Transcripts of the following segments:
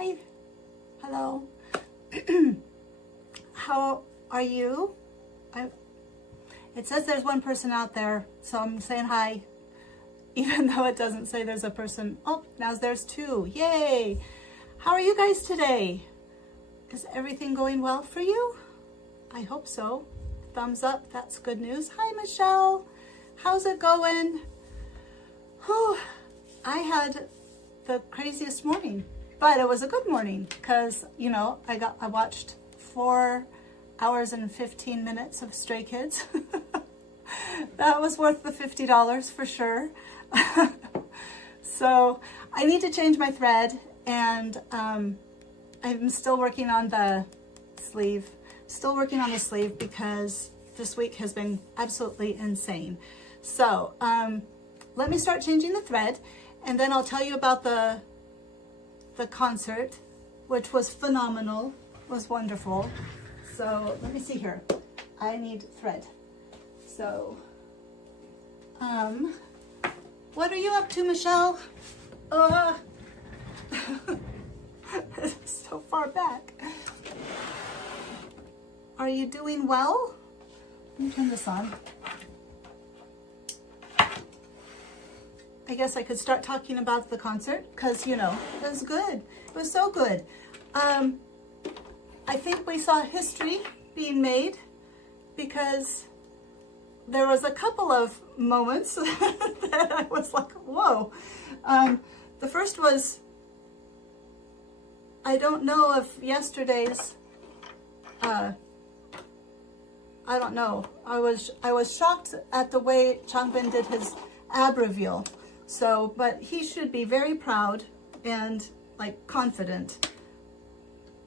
Hi. Hello. How are you? It says there's one person out there, so I'm saying hi, even though it doesn't say there's a person. Oh, now there's two. Yay. How are you guys today? Is everything going well for you? I hope so. Thumbs up, that's good news. Hi, Michelle. How's it going? Whew. I had the craziest morning, but it was a good morning because, you know, I watched 4 hours and 15 minutes of Stray Kids. That was worth the $50 for sure. So I need to change my thread, and I'm still working on the sleeve. Because this week has been absolutely insane. So let me start changing the thread, and then I'll tell you about the concert, which was phenomenal, was wonderful. So let me see here. I need thread. So, what are you up to, Michelle? It's so far back. Are you doing well? Let me turn this on. I guess I could start talking about the concert because, you know, it was good. It was so good. I think we saw history being made because there was a couple of moments that I was like, whoa. The first was, I don't know if yesterday's, I don't know. I was shocked at the way Changbin did his ab reveal. So, but he should be very proud and like confident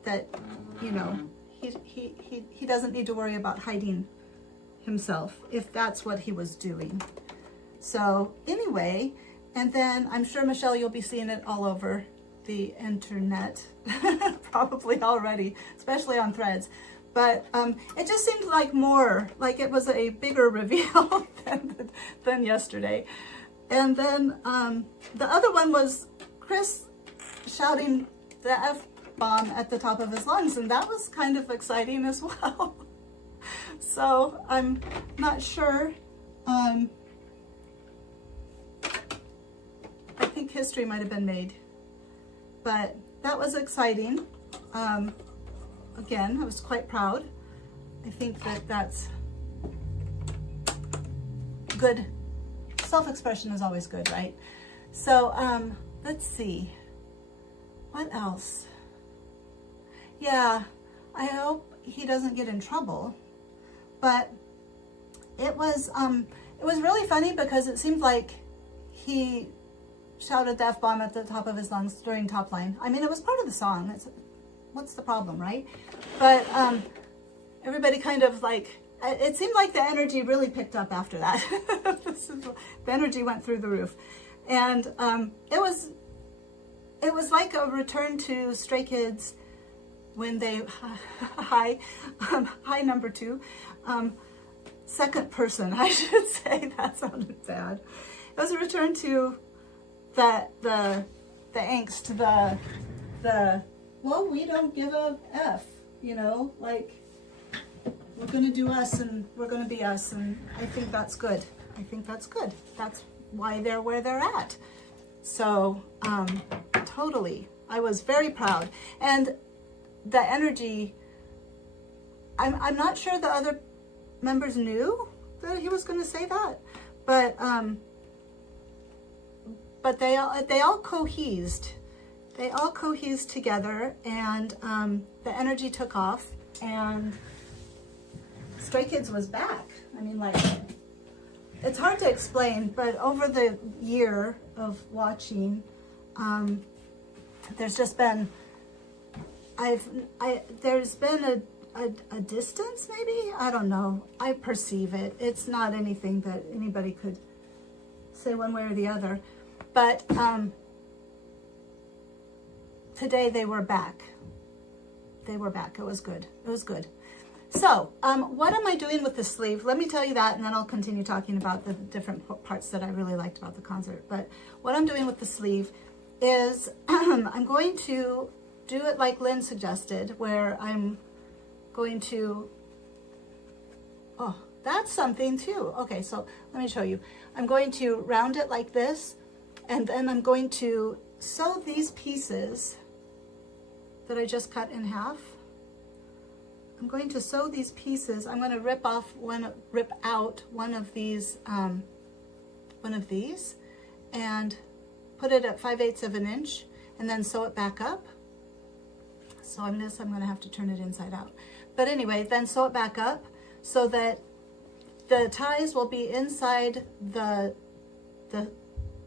that, you know, he doesn't need to worry about hiding himself if that's what he was doing. So anyway, and then I'm sure, Michelle, you'll be seeing it all over the internet, probably already, especially on Threads. But it just seemed like it was a bigger reveal than yesterday. And then the other one was Chris shouting the F-bomb at the top of his lungs, and that was kind of exciting as well. So I'm not sure. I think history might have been made, but that was exciting. Again, I was quite proud. I think that's good. Self-expression is always good, right? So let's see. What else? Yeah, I hope he doesn't get in trouble. But it was really funny because it seemed like he shouted the F-bomb at the top of his lungs during Top Line. I mean, it was part of the song. What's the problem, right? But everybody kind of like, it seemed like the energy really picked up after that. The energy went through the roof. And it was like a return to Stray Kids when they, hi number 2, second person, I should say. That sounded bad. It was a return to the angst, the well, we don't give a F, you know, like, we're going to do us and we're going to be us. And I think that's good. That's why they're where they're at. So, totally. I was very proud. And the energy, I'm not sure the other members knew that he was going to say that, but they all cohesed. They all cohesed together, and the energy took off, and Stray Kids was back. I mean, like, it's hard to explain, but over the year of watching, there's just been, there's been a distance, maybe? I don't know. I perceive it. It's not anything that anybody could say one way or the other. But today they were back. It was good. So, what am I doing with the sleeve? Let me tell you that, and then I'll continue talking about the different parts that I really liked about the concert. But what I'm doing with the sleeve is I'm going to do it like Lynn suggested, where I'm going to, oh, that's something too. Okay, so let me show you. I'm going to round it like this, and then I'm going to sew these pieces that I just cut in half. I'm going to sew these pieces. I'm going to rip out one of these, and put it at 5/8 of an inch, and then sew it back up. So I'm going to have to turn it inside out. But anyway, then sew it back up so that the ties will be inside the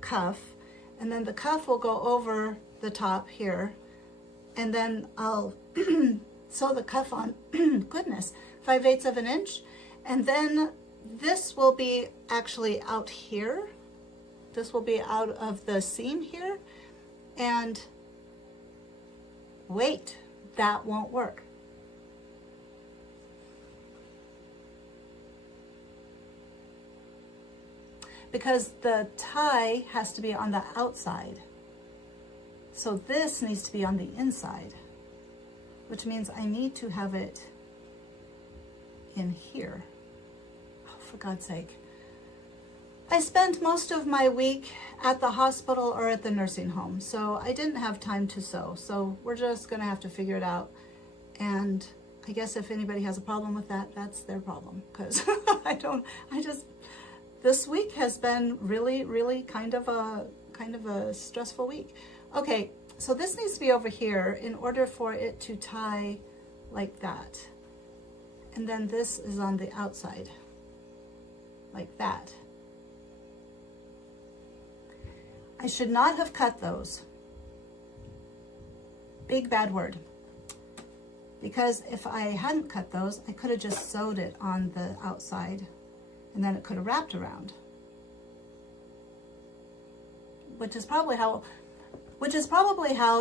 cuff, and then the cuff will go over the top here, and then I'll sew the cuff on, goodness, 5/8 of an inch, and then this will be actually out here. This will be out of the seam here, and wait, that won't work. Because the tie has to be on the outside. So this needs to be on the inside, which means I need to have it in here. Oh, for God's sake. I spent most of my week at the hospital or at the nursing home, so I didn't have time to sew. So we're just gonna have to figure it out. And I guess if anybody has a problem with that, that's their problem, because this week has been really, really kind of a stressful week. Okay, so this needs to be over here in order for it to tie like that. And then this is on the outside, like that. I should not have cut those. Big bad word. Because if I hadn't cut those, I could have just sewed it on the outside, and then it could have wrapped around. Which is probably how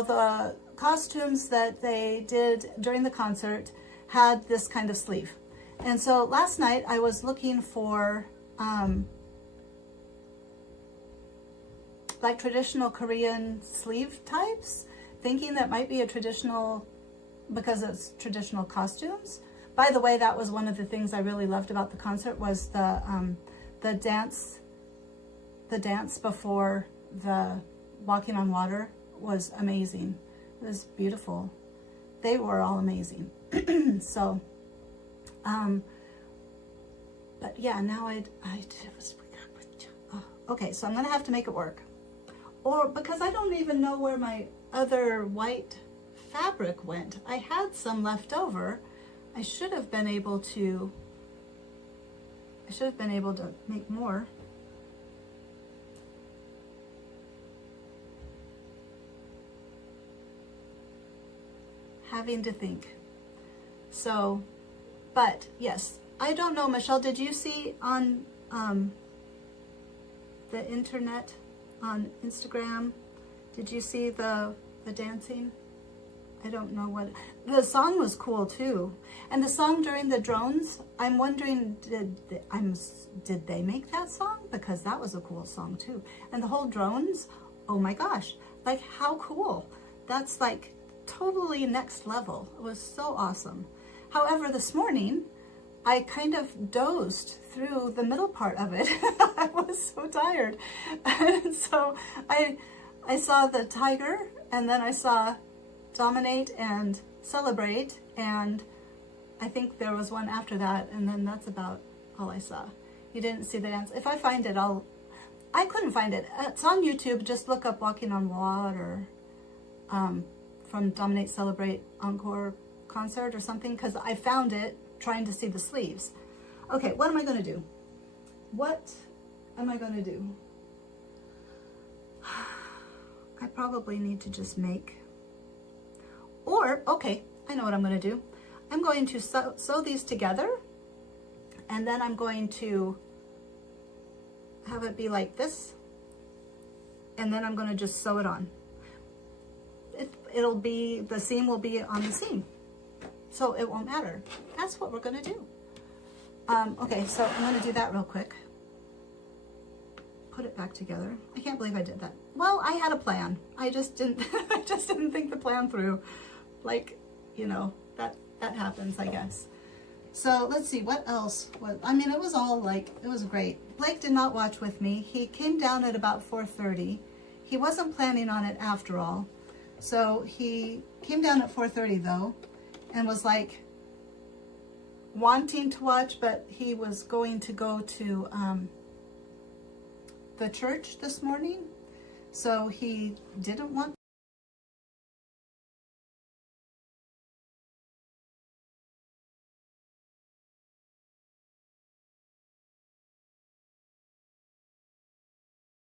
the costumes that they did during the concert had this kind of sleeve. And so last night I was looking for like traditional Korean sleeve types, thinking that might be a traditional, because it's traditional costumes. By the way, that was one of the things I really loved about the concert, was the dance before the Walking on Water was amazing. It was beautiful. They were all amazing. So, but yeah, now okay, so I'm gonna have to make it work. Or because I don't even know where my other white fabric went. I had some left over. I should have been able to make more. Having to think. So, but yes, I don't know, Michelle, did you see on the internet, on Instagram, did you see the dancing? I don't know what, the song was cool too. And the song during the drones, I'm wondering, did they make that song? Because that was a cool song too. And the whole drones, oh my gosh, like how cool. That's like totally next level. It was so awesome. However, this morning, I kind of dozed through the middle part of it. I was so tired. And so I saw the tiger, and then I saw Dominate and Celebrate, and I think there was one after that, and then that's about all I saw. You didn't see the dance. If I find it, I couldn't find it. It's on YouTube. Just look up Walking on Water from Dominate, Celebrate Encore concert or something, because I found it trying to see the sleeves. Okay, what am I going to do? What am I going to do? I probably need to just make, or, okay, I know what I'm going to do. I'm going to sew these together, and then I'm going to have it be like this, and then I'm going to just sew it on. It'll be, the seam will be on the seam, so it won't matter. That's what we're going to do. Okay, so I'm going to do that real quick. Put it back together. I can't believe I did that. Well, I had a plan. I just didn't I just didn't think the plan through. like, you know, that happens, I guess. So let's see, what else? I mean, it was all like, it was great. Blake did not watch with me. He came down at about 4:30. He wasn't planning on it after all. So he came down at 4:30 though, and was like wanting to watch, but he was going to go to the church this morning. So he didn't want.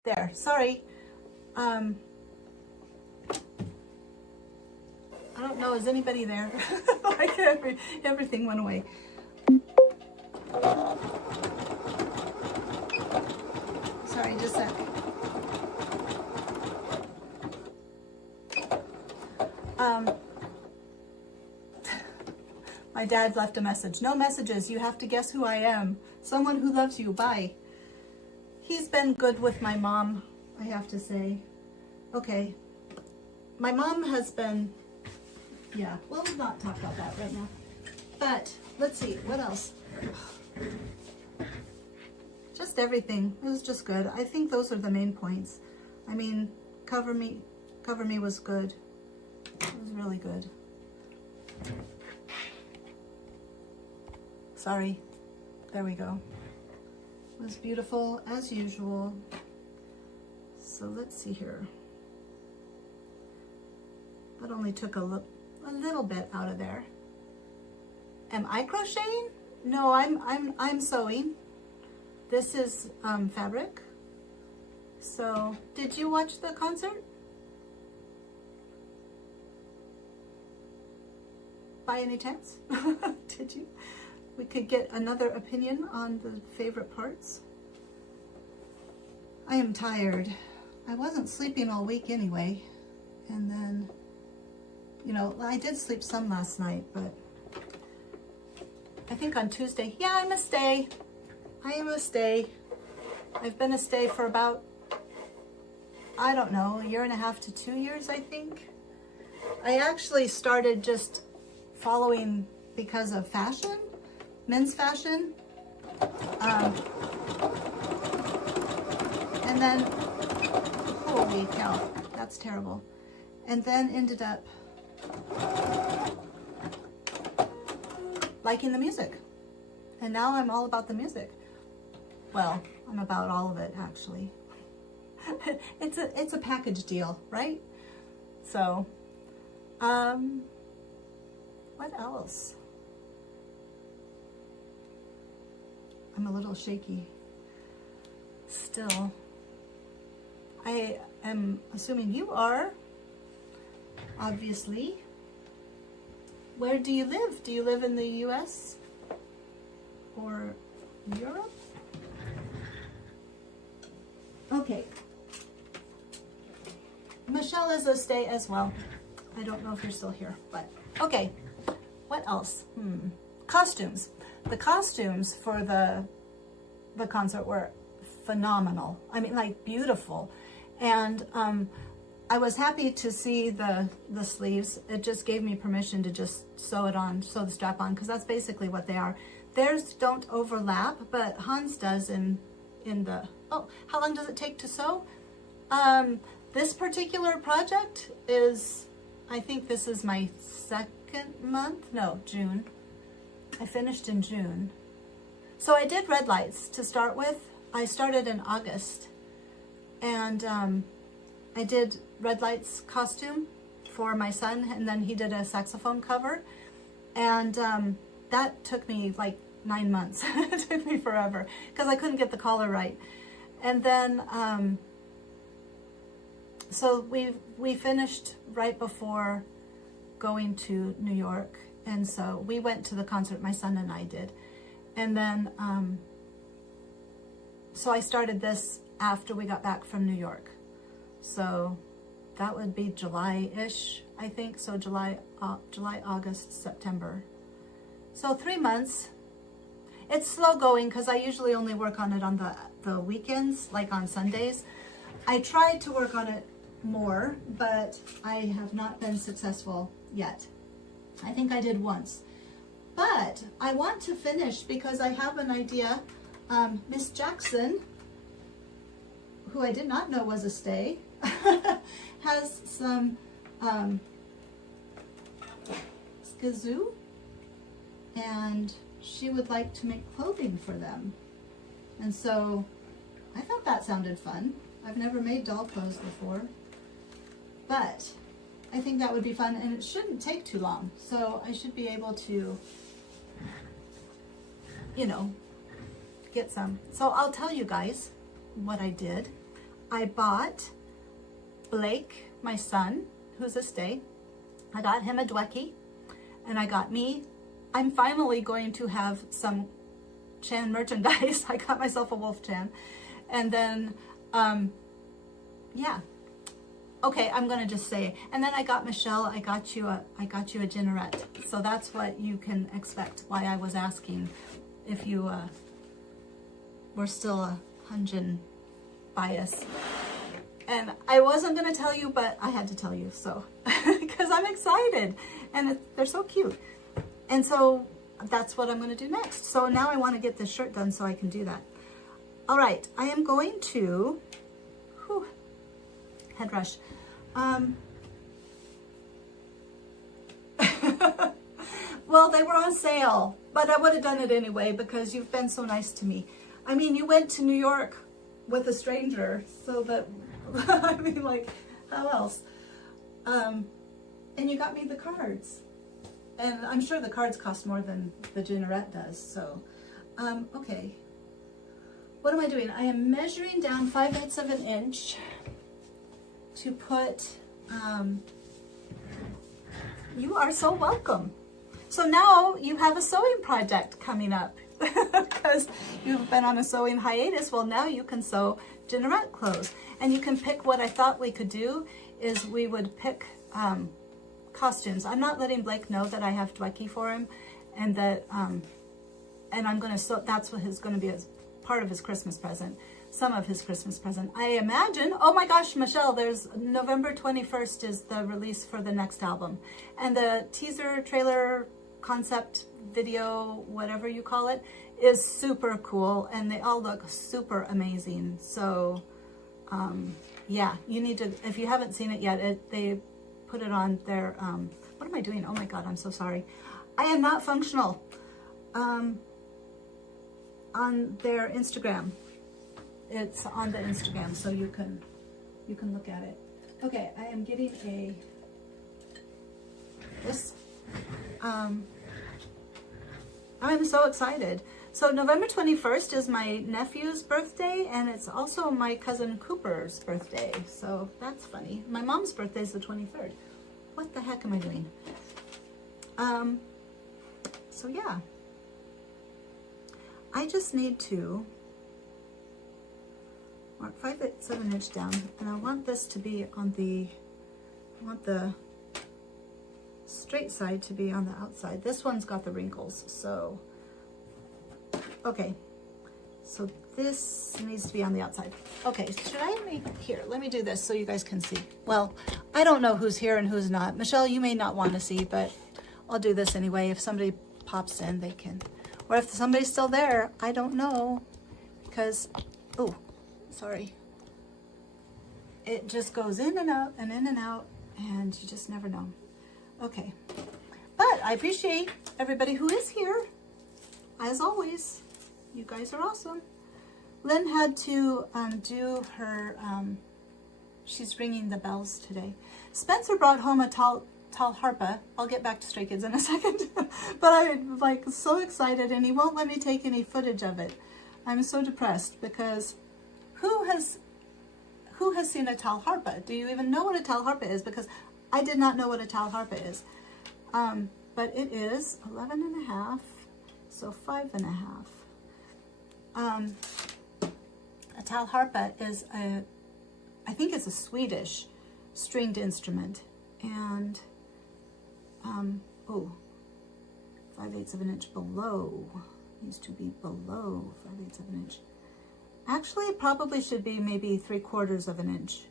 There, sorry. I don't know, is anybody there? Like everything went away. Sorry, just a sec. My dad left a message. No messages, you have to guess who I am. Someone who loves you, bye. He's been good with my mom, I have to say. Okay. My mom has been, yeah, we'll not talk about that right now. But let's see, what else? Just everything. It was just good. I think those are the main points. I mean, Cover Me was good. It was really good. Sorry. There we go. It was beautiful as usual. So let's see here. That only took a little bit out of there. Am I crocheting? No, I'm sewing. This is fabric. So, did you watch the concert? By any chance? Did you? We could get another opinion on the favorite parts. I am tired. I wasn't sleeping all week anyway. And then, you know, I did sleep some last night, but I think on Tuesday, yeah, I'm a stay. I am a stay. I've been a stay for about, I don't know, 1.5 to 2 years, I think. I actually started just following because of fashion, men's fashion. And then, holy cow, that's terrible. And then ended up liking the music. And now I'm all about the music. Well, I'm about all of it, actually. It's a package deal, right? So, what else? I'm a little shaky still. I am assuming you are, obviously. Where do you live? Do you live in the US or Europe? Okay. Michelle is a stay as well. I don't know if you're still here, but okay. What else? Costumes. The costumes for the concert were phenomenal. I mean, like, beautiful. And I was happy to see the sleeves. It just gave me permission to just sew the strap on, because that's basically what they are. Theirs don't overlap, but Hans does in the, oh, how long does it take to sew? This particular project is, I think this is my second month, no, June. I finished in June. So I did red lights to start with. I started in August, and I did red lights costume for my son, and then he did a saxophone cover, and that took me like 9 months. It took me forever because I couldn't get the collar right. And then so we finished right before going to New York, and so we went to the concert, my son and I did. And then so I started this after we got back from New York. So that would be July-ish, I think. So July, August, September. So 3 months. It's slow going because I usually only work on it on the weekends, like on Sundays. I tried to work on it more, but I have not been successful yet. I think I did once. But I want to finish because I have an idea. Miss Jackson, who I did not know was a stay, has some skazoo, and she would like to make clothing for them. And so I thought that sounded fun. I've never made doll clothes before, but I think that would be fun, and it shouldn't take too long. So I should be able to, you know, get some. So I'll tell you guys what I did. I bought Blake, my son, who's a stay. I got him a Dwecky, and I got me. I'm finally going to have some Chan merchandise. I got myself a Wolf Chan. And then, yeah. Okay, I'm gonna just say. And then I got Michelle, I got you a Ginnerette. So that's what you can expect, why I was asking if you were still a Hunjin bias. And I wasn't gonna tell you, but I had to tell you, so, because I'm excited, and they're so cute. And so that's what I'm gonna do next. So now I wanna get this shirt done so I can do that. All right, I am going to, whew, head rush. Well, they were on sale, but I would have done it anyway because you've been so nice to me. I mean, you went to New York with a stranger, so that, I mean, like, how else? And you got me the cards. And I'm sure the cards cost more than the Ginnerette does, so, okay. What am I doing? I am measuring down 5/8 of an inch to put, you are so welcome. So now you have a sewing project coming up because you've been on a sewing hiatus. Well, now you can sew Ginnerette clothes, and you can pick. What I thought we could do is we would pick costumes. I'm not letting Blake know that I have Dwecky for him, and that, and I'm going to sew. That's what is going to be as part of his Christmas present. Some of his Christmas present. I imagine, oh my gosh, Michelle, there's November 21st is the release for the next album. And the teaser, trailer, concept, video, whatever you call it, is super cool. And they all look super amazing. So, yeah, you need to, if you haven't seen it yet, they put it on their, what am I doing? Oh my God, I'm so sorry. I am not functional. On their Instagram. It's on the Instagram, so you can look at it. Okay, I am getting this. I'm so excited. So November 21st is my nephew's birthday, and it's also my cousin Cooper's birthday. So that's funny. My mom's birthday is the 23rd. What the heck am I doing? So yeah. I just need to mark 5/7 inch down, and I want this to be on the, I want the straight side to be on the outside. This one's got the wrinkles, so, okay. So this needs to be on the outside. Okay, should I make, here, let me do this so you guys can see. Well, I don't know who's here and who's not. Michelle, you may not want to see, but I'll do this anyway. If somebody pops in, they can. Or if somebody's still there, I don't know, because, oh, sorry. It just goes in and out and in and out, and you just never know. Okay, but I appreciate everybody who is here. As always, you guys are awesome. Lynn had to do her, she's ringing the bells today. Spencer brought home a tall harpa. I'll get back to Stray Kids in a second. But I'm like so excited, and he won't let me take any footage of it. I'm so depressed because who has seen a tal harpa? Do you even know what a tal harpa is? Because I did not know what a tal harpa is. But it is 11.5, so 5.5. A tal harpa is I think it's a Swedish stringed instrument, and oh, 5/8 of an inch below. Needs to be below 5/8 of an inch. Actually, it probably should be maybe 3/4 of an inch.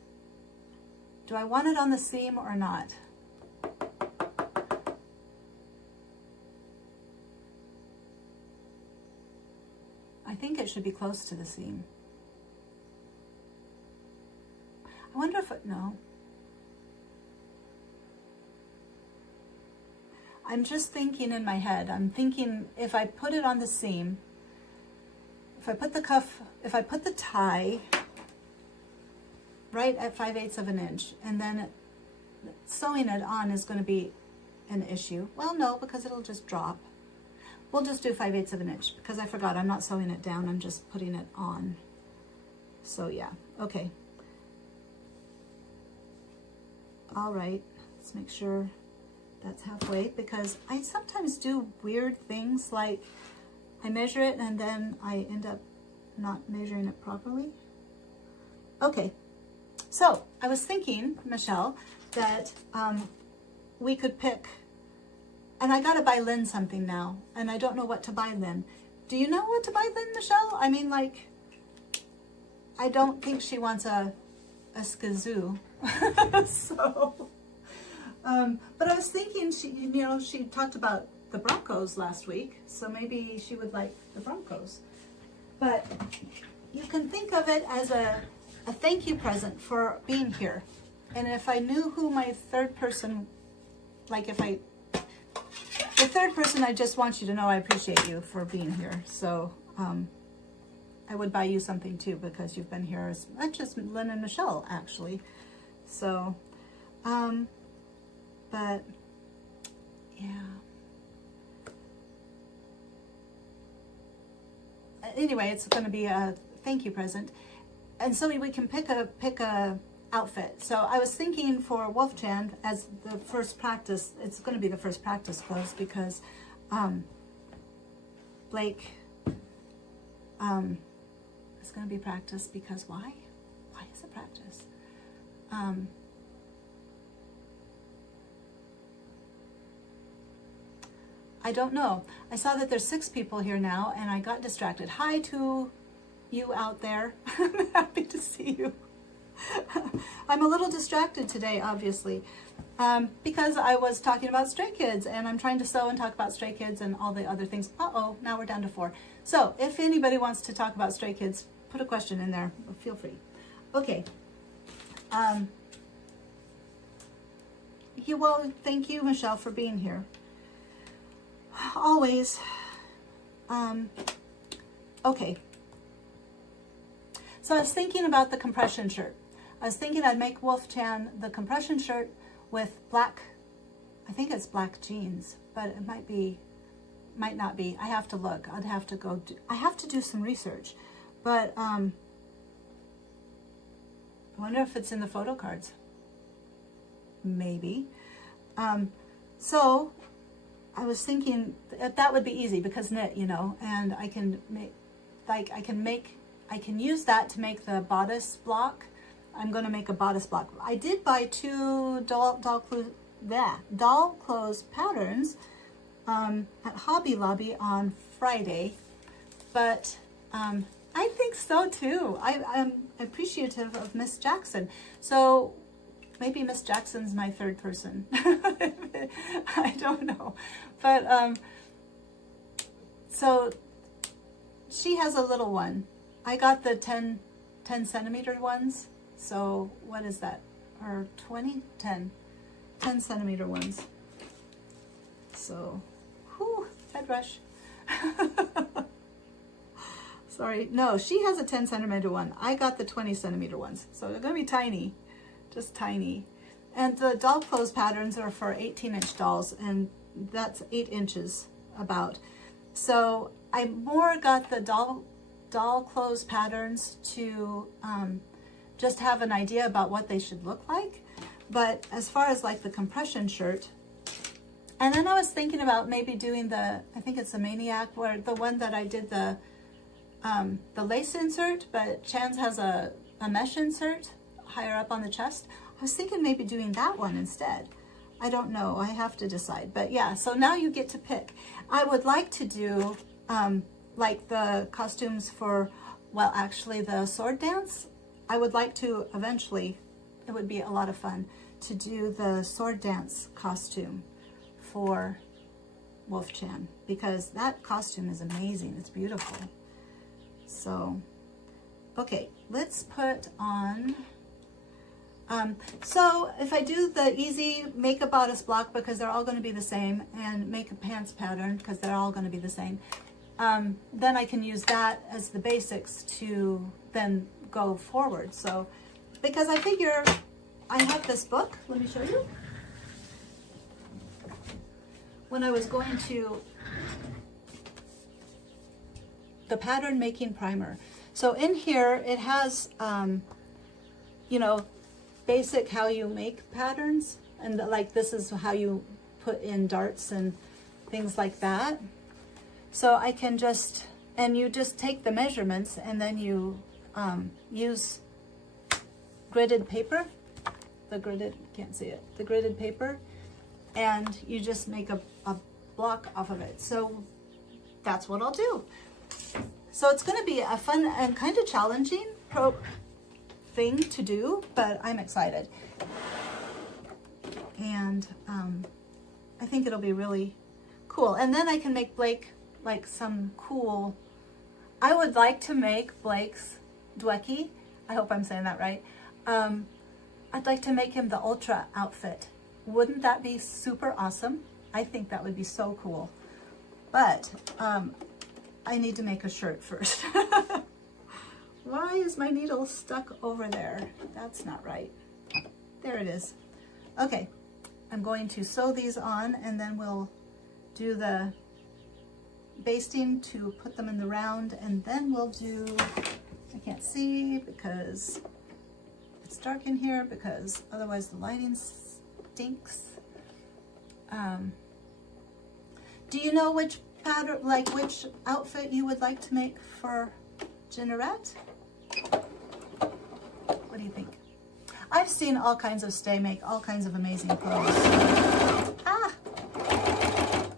Do I want it on the seam or not? it should be close to the seam. I wonder if no. I'm just thinking in my head, I'm thinking if I put it on the seam, if I put the cuff, if I put the tie right at 5/8 of an inch, and then sewing it on is going to be an issue. Well, no, because it'll just drop. We'll just do 5/8 of an inch because I forgot I'm not sewing it down, I'm just putting it on. So yeah, okay. All right, let's make sure that's halfway, because I sometimes do weird things like I measure it and then I end up not measuring it properly. Okay, so I was thinking, Michelle, that we could pick, and I gotta buy Lynn something now, and I don't know what to buy Lynn. Do you know what to buy Lynn, Michelle? I mean, like, I don't think she wants a skazoo. So, but I was thinking, she talked about the Broncos last week, so maybe she would like the Broncos. But you can think of it as a thank you present for being here. And if I knew who my third person, like the third person, I just want you to know I appreciate you for being here. So I would buy you something too, because you've been here as much as Lynn and Michelle, actually. So, but yeah. Anyway, it's going to be a thank you present, and so we can pick a outfit. So I was thinking for Wolfchan as the first practice. It's going to be the first practice clothes because Blake is going to be practice because why? Why is it practice? I don't know. I saw that there's 6 people here now, and I got distracted. Hi to you out there. I'm happy to see you. I'm a little distracted today, obviously, because I was talking about Stray Kids, and I'm trying to sew and talk about Stray Kids and all the other things. Uh-oh, now we're down to 4. So if anybody wants to talk about Stray Kids, put a question in there. Feel free. Okay. Well, thank you, Michelle, for being here. Always. Okay. So I was thinking about the compression shirt. I was thinking I'd make Wolfchan the compression shirt with black, I think it's black jeans, but it might not be. I have to look. I'd have to I have to do some research. But I wonder if it's in the photo cards. Maybe. So I was thinking that would be easy because knit, and I can use that to make the bodice block. I'm going to make a bodice block. I did buy 2 doll clothes patterns at Hobby Lobby on Friday, but I think so too. I'm appreciative of Miss Jackson. So maybe Miss Jackson's my third person. I don't know. But so she has a little one. I got the 10 centimeter ones. So what is that? Or 10 centimeter ones. So, whew, head rush. Sorry. No, she has a 10 centimeter one. I got the 20 centimeter ones. So they're going to be tiny. Just tiny. And the doll clothes patterns are for 18-inch dolls, and that's 8 inches about. So I more got the doll clothes patterns to just have an idea about what they should look like. But as far as like the compression shirt, and then I was thinking about maybe doing I think it's a Maniac, where the one that I did the lace insert, but Chan's has a mesh insert higher up on the chest. I was thinking maybe doing that one instead. I don't know. I have to decide. But yeah, so now you get to pick. I would like to do like the costumes for, well, actually the sword dance. I would like to eventually, it would be a lot of fun to do the sword dance costume for Wolfchan, because that costume is amazing. It's beautiful. So, okay, let's put on, so if I do the easy, make a bodice block because they're all going to be the same, and make a pants pattern because they're all going to be the same, then I can use that as the basics to then go forward. So, because I figure I have this book, let me show you. When I was going to the pattern making primer. So in here it has, you know, basic how you make patterns, and like this is how you put in darts and things like that. So I can just, and you just take the measurements and then you use gridded paper, the gridded, can't see it, the gridded paper, and you just make a block off of it. So that's what I'll do. So it's going to be a fun and kind of challenging thing to do, but I'm excited. And I think it'll be really cool. And then I can make Blake like some cool, I would like to make Blake's Dwecky, I hope I'm saying that right. I'd like to make him the Ultra outfit. Wouldn't that be super awesome? I think that would be so cool. But I need to make a shirt first. Why is my needle stuck over there? That's not right. There it is. Okay, I'm going to sew these on and then we'll do the basting to put them in the round, and then we'll do, I can't see because it's dark in here because otherwise the lighting stinks. Do you know which pattern, like which outfit you would like to make for Jeanerette? What do you think? I've seen all kinds of Stay make all kinds of amazing clothes. Ah,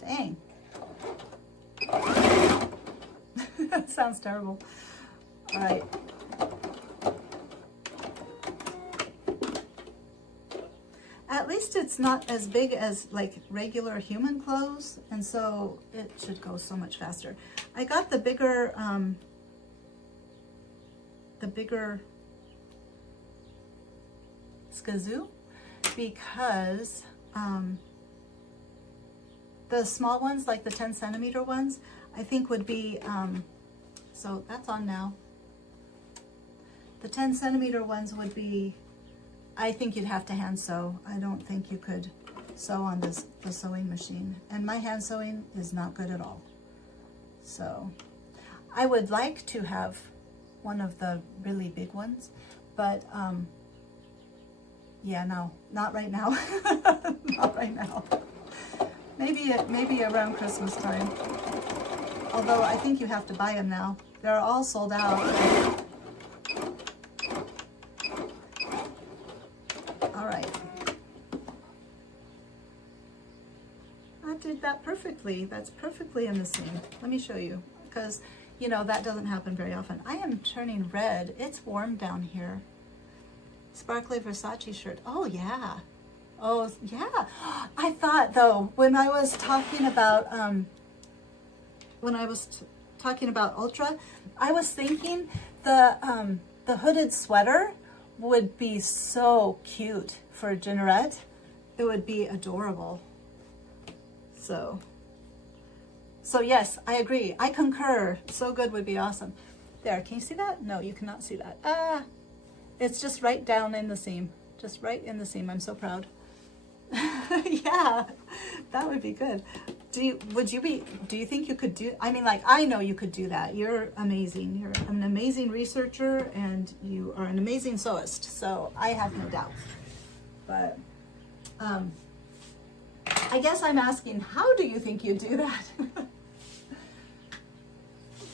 dang. That sounds terrible. All right. At least it's not as big as like regular human clothes, and so it should go so much faster. I got the bigger Skazoo because the small ones, like the 10-centimeter ones, I think would be, so that's on now. The 10-centimeter ones would be, I think you'd have to hand sew. I don't think you could sew on the sewing machine. And my hand sewing is not good at all. So I would like to have one of the really big ones, but yeah, no, not right now. Not right now. Maybe around Christmas time. Although I think you have to buy them now. They're all sold out. All right. I did that perfectly. That's perfectly in the seam. Let me show you, because you know that doesn't happen very often. I am turning red. It's warm down here. Sparkly Versace shirt. Oh yeah. Oh yeah. I thought though, when I was talking about Ultra, I was thinking the hooded sweater would be so cute for Jeanerette. It would be adorable. So yes, I agree. I concur. So good would be awesome. There, can you see that? No, you cannot see that. It's just right down in the seam. Just right in the seam. I'm so proud. Yeah, that would be good. Do you think you could do, I mean, like, I know you could do that. You're amazing. You're an amazing researcher and you are an amazing sewist. So I have no doubt. But I guess I'm asking, how do you think you do that?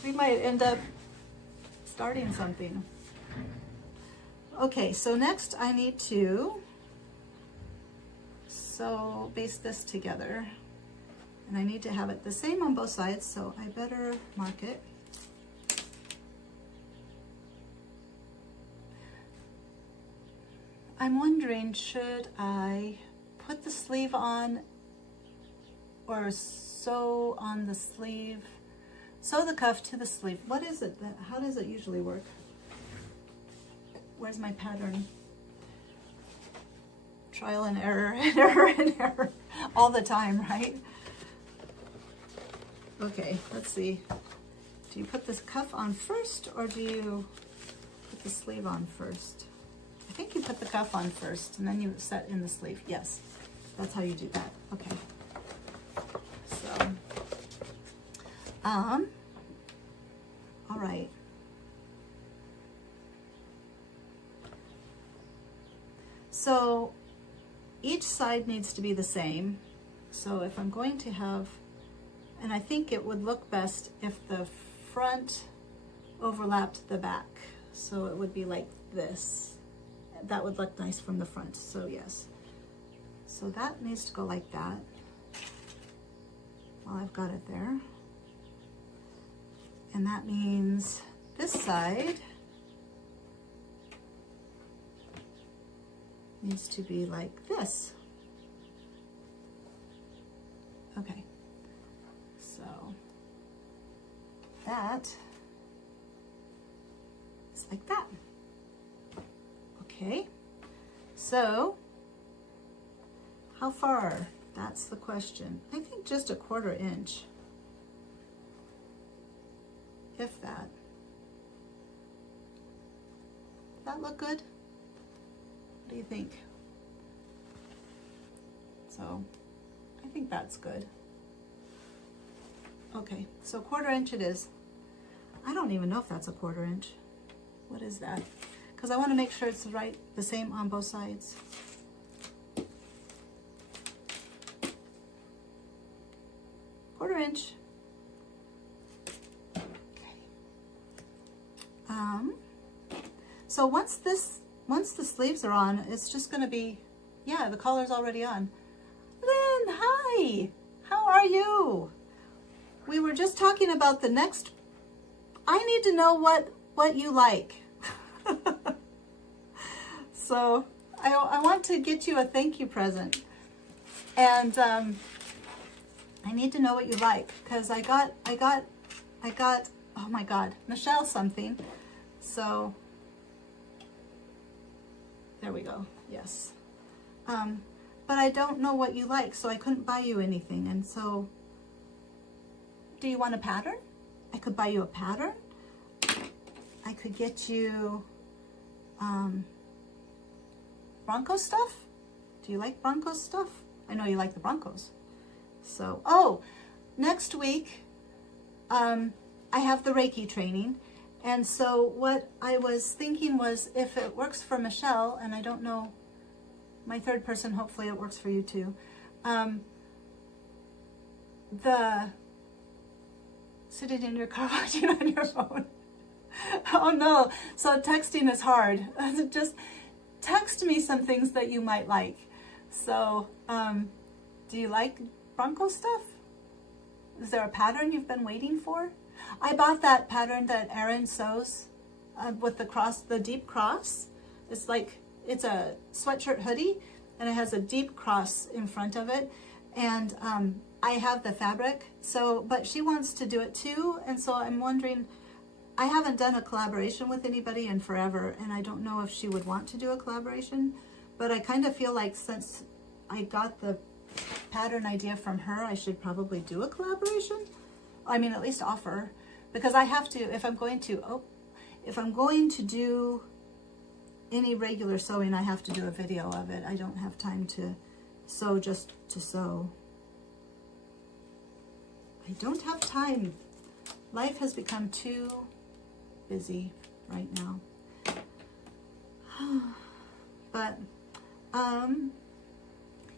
We might end up starting something. Okay, so next I need to baste this together, and I need to have it the same on both sides, so I better mark it. I'm wondering, should I put the sleeve on or sew on the sleeve sew the cuff to the sleeve. What is it? How does it usually work? Where's my pattern? Trial and error and error and error all the time, right? Okay, let's see. Do you put this cuff on first or do you put the sleeve on first? I think you put the cuff on first and then you set in the sleeve. Yes, that's how you do that. Okay. So, all right. So each side needs to be the same. So if I'm going to have, and I think it would look best if the front overlapped the back. So it would be like this. That would look nice from the front, so yes. So that needs to go like that. Well, I've got it there. And that means this side needs to be like this. Okay, so that is like that. Okay, so how far? That's the question. I think just a 1/4 inch, if that. Does that look good? What do you think? So I think that's good. Okay, so 1/4 inch it is. I don't even know if that's a 1/4 inch. What is that? Because I want to make sure it's the same on both sides. Quarter inch. Okay. So once the sleeves are on, it's just going to be, yeah, the collar's already on. Lynn, hi. How are you? We were just talking about the next. I need to know what you like. So I want to get you a thank you present, and I need to know what you like, because I got oh my God, Michelle something. So there we go. Yes. But I don't know what you like, so I couldn't buy you anything. And so, do you want a pattern? I could buy you a pattern. I could get you Bronco stuff. Do you like Bronco stuff? I know you like the Broncos. So, oh, next week, I have the Reiki training. And so what I was thinking was, if it works for Michelle, and I don't know, my third person, hopefully it works for you too. Sitting in your car watching on your phone. Oh no, so texting is hard. Just text me some things that you might like. So, do you like Bronco stuff? Is there a pattern you've been waiting for? I bought that pattern that Erin sews with the cross, the deep cross. It's like, it's a sweatshirt hoodie and it has a deep cross in front of it. And I have the fabric, so, but she wants to do it too. And so I'm wondering, I haven't done a collaboration with anybody in forever, and I don't know if she would want to do a collaboration, but I kind of feel like since I got the pattern idea from her, I should probably do a collaboration. I mean, at least offer, because I have to, if I'm going to do any regular sewing, I have to do a video of it. I don't have time to sew just to sew. I don't have time. Life has become too busy right now. But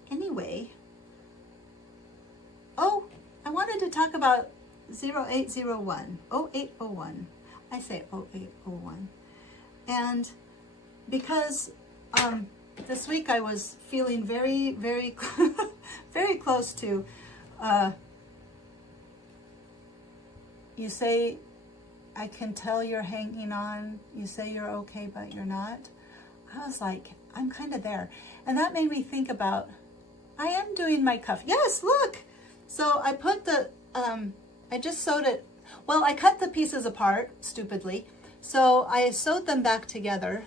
anyway, oh, I wanted to talk about 0801. I say 0801. And because this week I was feeling very, very, very close to, you say, I can tell you're hanging on. You say you're okay, but you're not. I was like, I'm kind of there. And that made me think about, I am doing my cuff. Yes, look. So I put the, I just sewed it. Well, I cut the pieces apart, stupidly. So I sewed them back together,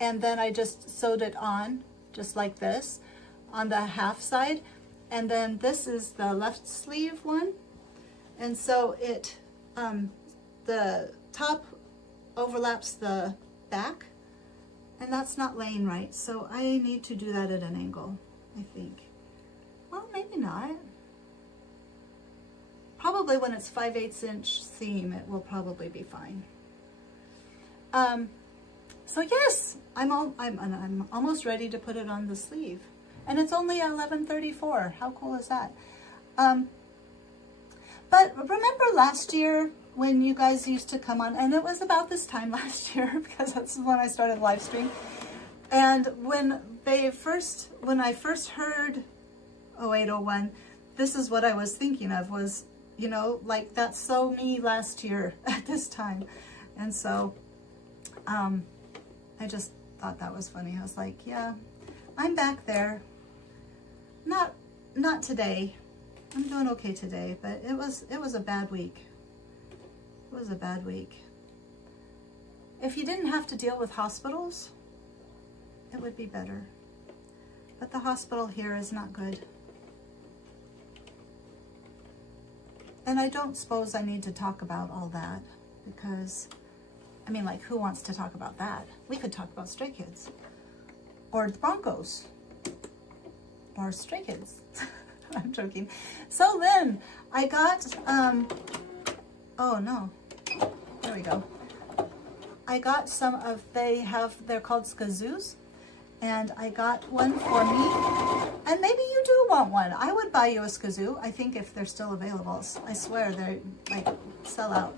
and then I just sewed it on, just like this, on the half side. And then this is the left sleeve one. And so it, the top overlaps the back, and that's not laying right. So I need to do that at an angle, I think. Well, maybe not. Probably when it's 5/8 inch seam, it will probably be fine. So yes, I'm almost ready to put it on the sleeve, and it's only 11:34. How cool is that? But remember last year when you guys used to come on, and it was about this time last year because that's when I started live stream. And when I first heard 0801, this is what I was thinking of, was, you know, like, that's so me last year at this time. And so I just thought that was funny. I was like, yeah, I'm back there. Not today. I'm doing okay today, but it was a bad week. It was a bad week. If you didn't have to deal with hospitals, it would be better. But the hospital here is not good. And I don't suppose I need to talk about all that, because, I mean, like, who wants to talk about that? We could talk about Stray Kids, or the Broncos, or Stray Kids. I'm joking. So then I got, oh no, there we go. I got some of, they're called skazoos, and I got one for me, and maybe you do want one. I would buy you a skazoo, I think, if they're still available. I swear they like sell out.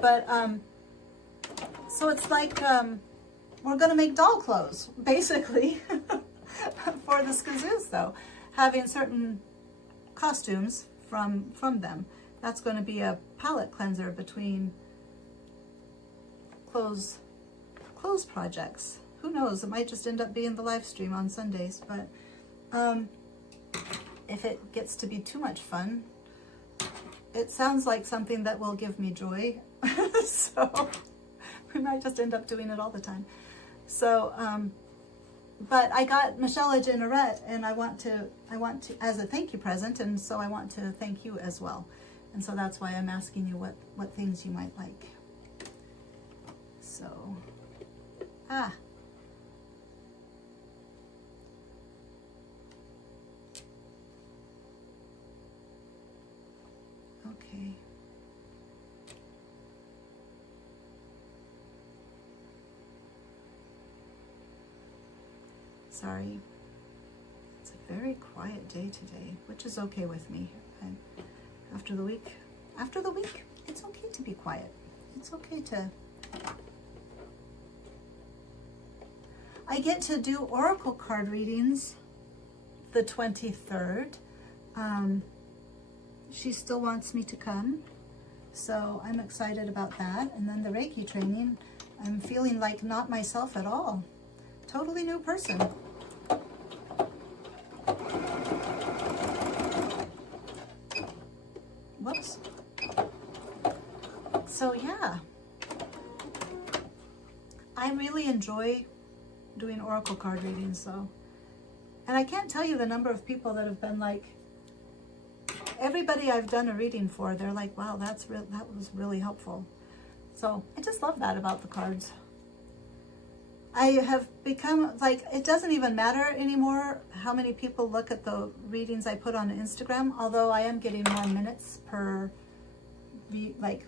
But so it's like we're gonna make doll clothes basically for the skazoos, though, having certain costumes from them. That's going to be a palette cleanser between clothes projects. Who knows? It might just end up being the live stream on Sundays, but if it gets to be too much fun, it sounds like something that will give me joy. So we might just end up doing it all the time. So, but I got Michelle a Generette, and I want to, as a thank you present, and so I want to thank you as well. And so that's why I'm asking you what things you might like. So, okay. Sorry. It's a very quiet day today, which is okay with me. After the week, it's okay to be quiet. It's okay to... I get to do oracle card readings the 23rd. She still wants me to come, so I'm excited about that. And then the Reiki training, I'm feeling like not myself at all. Totally new person. Whoops. So yeah, I really enjoy doing oracle card readings, though. And I can't tell you the number of people that have been like, everybody I've done a reading for, they're like, wow, that was really helpful. So I just love that about the cards. I have become, like, it doesn't even matter anymore how many people look at the readings I put on Instagram, although I am getting more minutes per, like,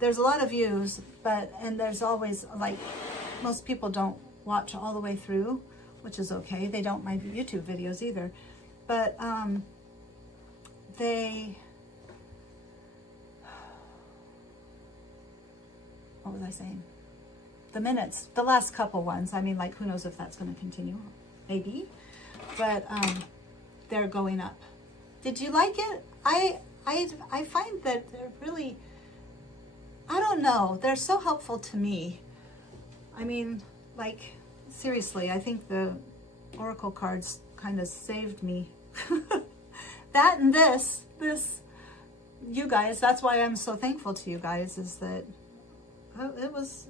there's a lot of views, and there's always, like, most people don't watch all the way through, which is okay. They don't mind YouTube videos either. But what was I saying? The minutes, the last couple ones, I mean, like, who knows if that's going to continue? Maybe. But they're going up. Did you like it? I find that they're really, I don't know, they're so helpful to me. I mean, like, seriously, I think the oracle cards kind of saved me. That and this you guys, that's why I'm so thankful to you guys, is that it was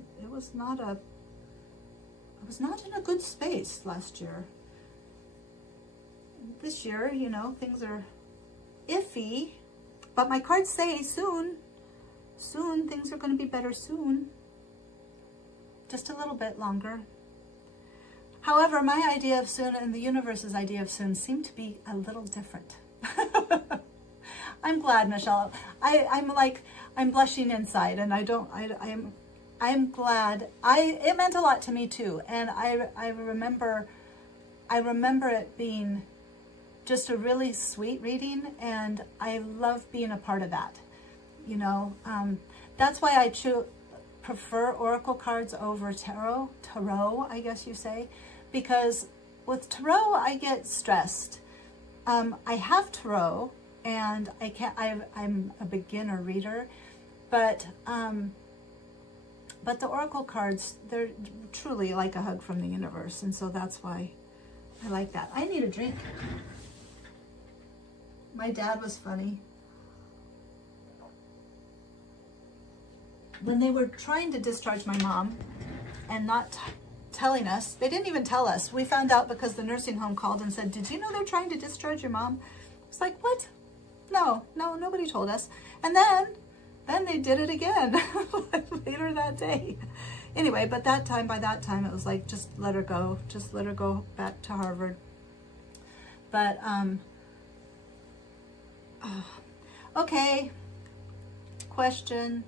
not a, I was not in a good space last year. This year, you know, things are iffy, but my cards say soon, things are going to be better soon. Just a little bit longer. However, my idea of soon and the universe's idea of soon seem to be a little different. I'm glad, Michelle. I'm blushing inside, and I'm glad. It meant a lot to me too, and I remember it being just a really sweet reading, and I love being a part of that. You know, that's why I prefer oracle cards over tarot, I guess you say, because with tarot I get stressed. I have tarot, and I'm a beginner reader, but the oracle cards, they're truly like a hug from the universe, and so that's why I like that. I need a drink. My dad was funny. When they were trying to discharge my mom and not telling us, they didn't even tell us. We found out because the nursing home called and said, "Did you know they're trying to discharge your mom?" It's like, what? No, nobody told us. And then they did it again later that day. Anyway, but by that time, it was like, just let her go. Just let her go back to Harvard. But, okay. Question.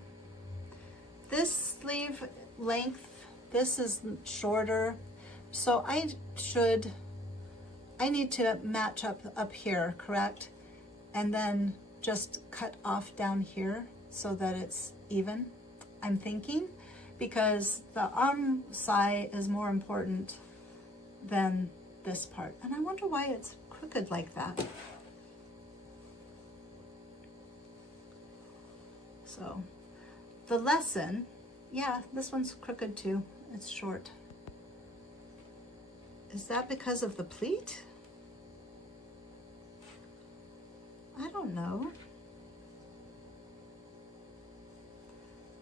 This sleeve length, this is shorter. So I need to match up here, correct? And then just cut off down here so that it's even, I'm thinking, because the arm side is more important than this part. And I wonder why it's crooked like that. So the lesson, yeah, this one's crooked too. It's short. Is that because of the pleat? I don't know.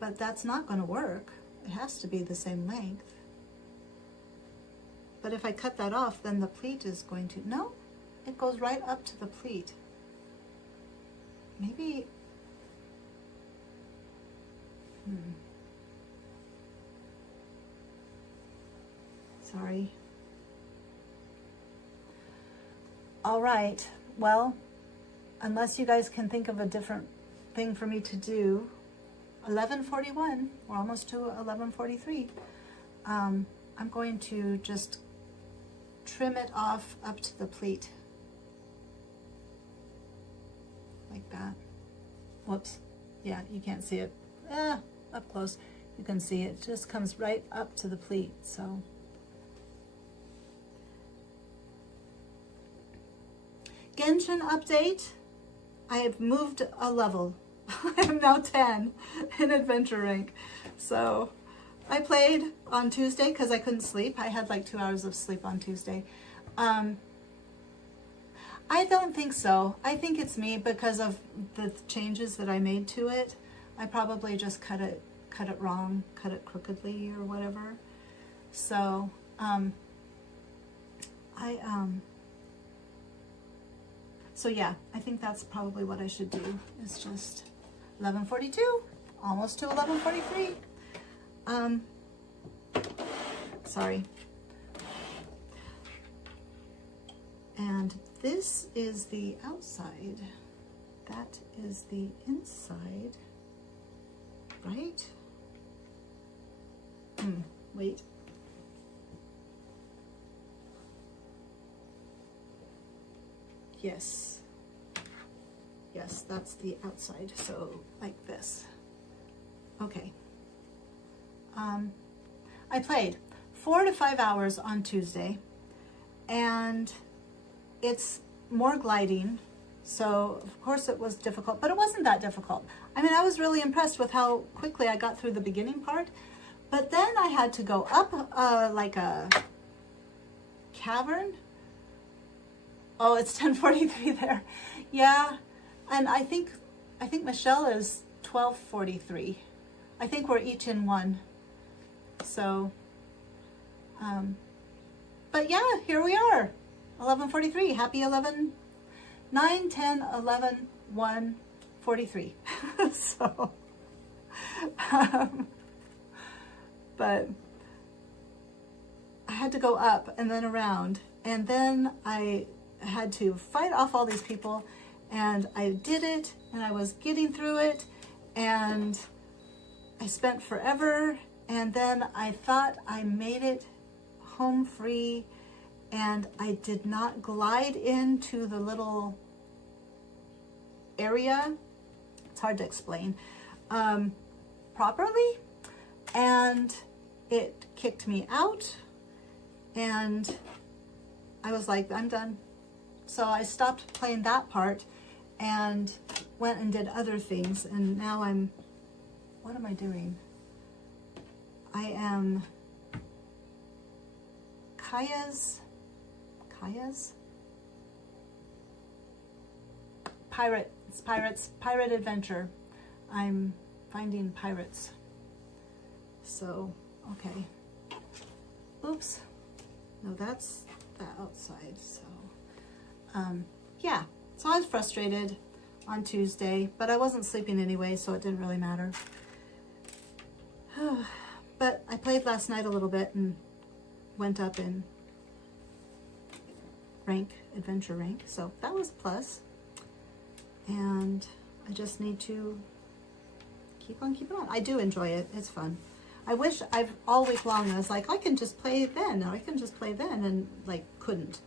But that's not going to work. It has to be the same length. But if I cut that off, then the pleat is going to... No, it goes right up to the pleat. Maybe... Sorry. All right. Well, unless you guys can think of a different thing for me to do, 11:41, we're almost to 11:43. I'm going to just trim it off up to the pleat. Like that. Whoops. Yeah, you can't see it. Up close. You can see it just comes right up to the pleat, so. Genshin update. I have moved a level. I am now 10 in adventure rank. So I played on Tuesday because I couldn't sleep. I had like 2 hours of sleep on Tuesday. I don't think so. I think it's me because of the changes that I made to it. I probably just cut it wrong, cut it crookedly or whatever. So so yeah, I think that's probably what I should do. It's just 11:42, almost to 11:43. Sorry. And this is the outside. That is the inside, right? Wait. Yes. Yes, that's the outside. So like this. Okay. I played 4 to 5 hours on Tuesday, and it's more gliding. So of course it was difficult, but it wasn't that difficult. I mean, I was really impressed with how quickly I got through the beginning part, but then I had to go up like a cavern. Oh, it's 10:43 there. Yeah, and I think I think Michelle is 12:43. I think we're each in one. So, but yeah, here we are, 11:43. Happy 11, 9, 10, 11, 1, 43. So, but I had to go up and then around, and then I had to fight off all these people, and I did it, and I was getting through it, and I spent forever, and then I thought I made it home free, and I did not glide into the little area. It's hard to explain properly, and it kicked me out, and I was like, I'm done. So I stopped playing that part and went and did other things, and now what am I doing? I am Kaya's pirate adventure. I'm finding pirates. So, okay. Oops. No, that's the outside. So, yeah. So I was frustrated on Tuesday, but I wasn't sleeping anyway, so it didn't really matter. But I played last night a little bit and went up in adventure rank, so that was a plus. And I just need to keep on keeping on. I do enjoy it. It's fun. I wish all week long I was like, I can just play then, or I can just play then, and like couldn't.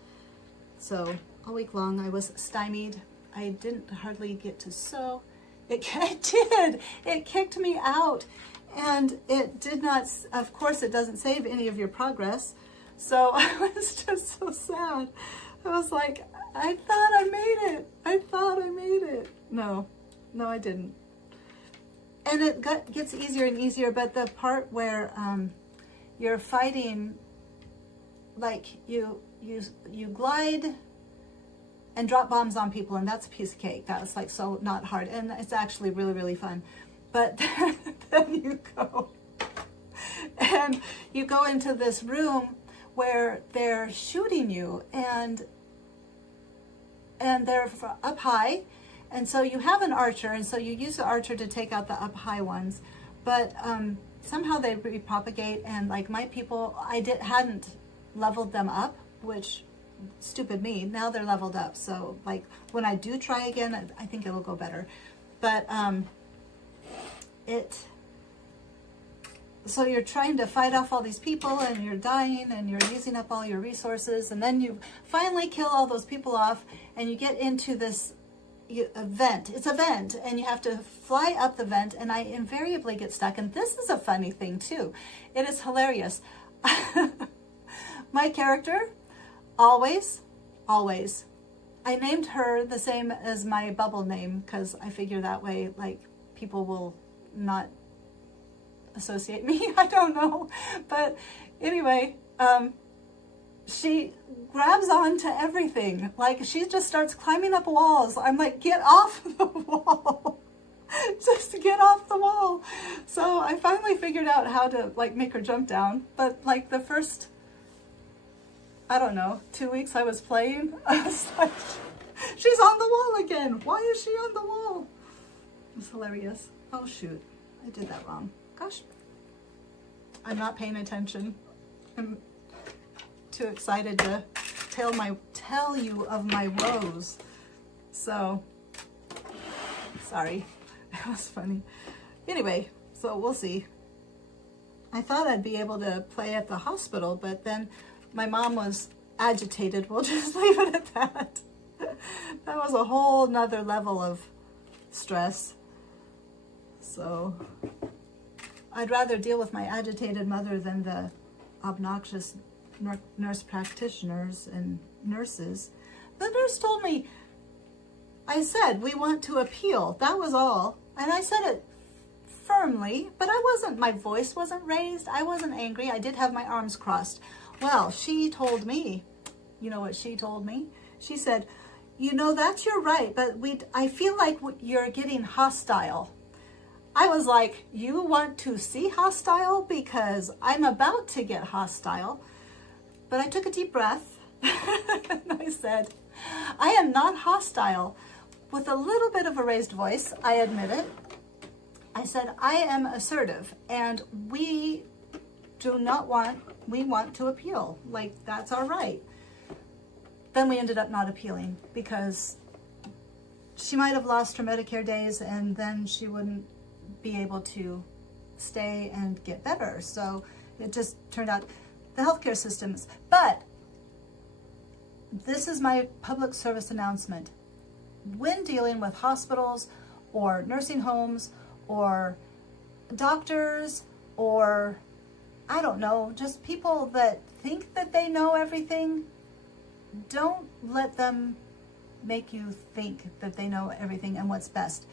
So all week long I was stymied. I didn't hardly get to sew. It did. It kicked me out, and it did not. Of course, it doesn't save any of your progress. So I was just so sad. I was like, I thought I made it. I thought I made it. No, I didn't. And it gets easier and easier, but the part where you're fighting, like you glide and drop bombs on people, and that's a piece of cake. That's like so not hard, and it's actually really, really fun. But then you go and you go into this room where they're shooting you, and they're up high, and so you have an archer, and so you use the archer to take out the up high ones, but somehow they repropagate, and like my people, hadn't leveled them up, which stupid me. Now they're leveled up, so like when I do try again, I think it'll go better. But so you're trying to fight off all these people, and you're dying, and you're using up all your resources, and then you finally kill all those people off, and you get into this vent. It's a vent, and you have to fly up the vent, and I invariably get stuck. And this is a funny thing too. It is hilarious. My character, always, I named her the same as my bubble name, because I figure that way, like, people will not associate me. I don't know, but anyway, she grabs onto everything. Like, she just starts climbing up walls. I'm like, get off the wall. Just get off the wall. So I finally figured out how to like make her jump down, but like the first, I don't know, 2 weeks I was playing, I was like, she's on the wall again. Why is she on the wall? It's hilarious. Oh shoot, I did that wrong. Gosh, I'm not paying attention. I'm too excited to tell you of my woes. So, sorry, that was funny. Anyway, so we'll see. I thought I'd be able to play at the hospital, but then my mom was agitated. We'll just leave it at that. That was a whole nother level of stress. So I'd rather deal with my agitated mother than the obnoxious nurse practitioners and nurses. The nurse told me, I said, we want to appeal. That was all. And I said it firmly, but my voice wasn't raised. I wasn't angry. I did have my arms crossed. Well, she told me, you know what she told me? She said, you know, that's your right, but I feel like you're getting hostile. I was like, you want to see hostile? Because I'm about to get hostile. But I took a deep breath and I said, I am not hostile. With a little bit of a raised voice, I admit it. I said, I am assertive, and we want to appeal. Like, that's our right. Then we ended up not appealing because she might have lost her Medicare days, and then she wouldn't be able to stay and get better. So it just turned out the healthcare systems. But this is my public service announcement. When dealing with hospitals or nursing homes or doctors or, I don't know, just people that think that they know everything, don't let them make you think that they know everything and what's best.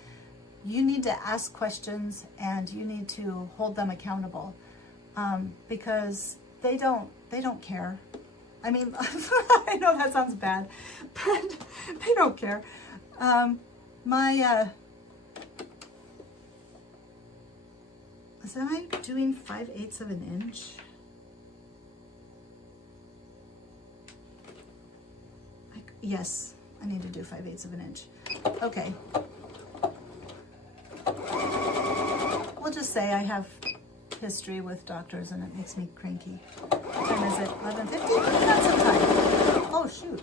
You need to ask questions and you need to hold them accountable, because they don't care. I mean, I know that sounds bad, but they don't care. Am I doing 5/8 of an inch? Yes, I need to do 5/8 of an inch. Okay. We'll just say I have history with doctors and it makes me cranky. What time is it? 11:50? That's some time. Oh shoot.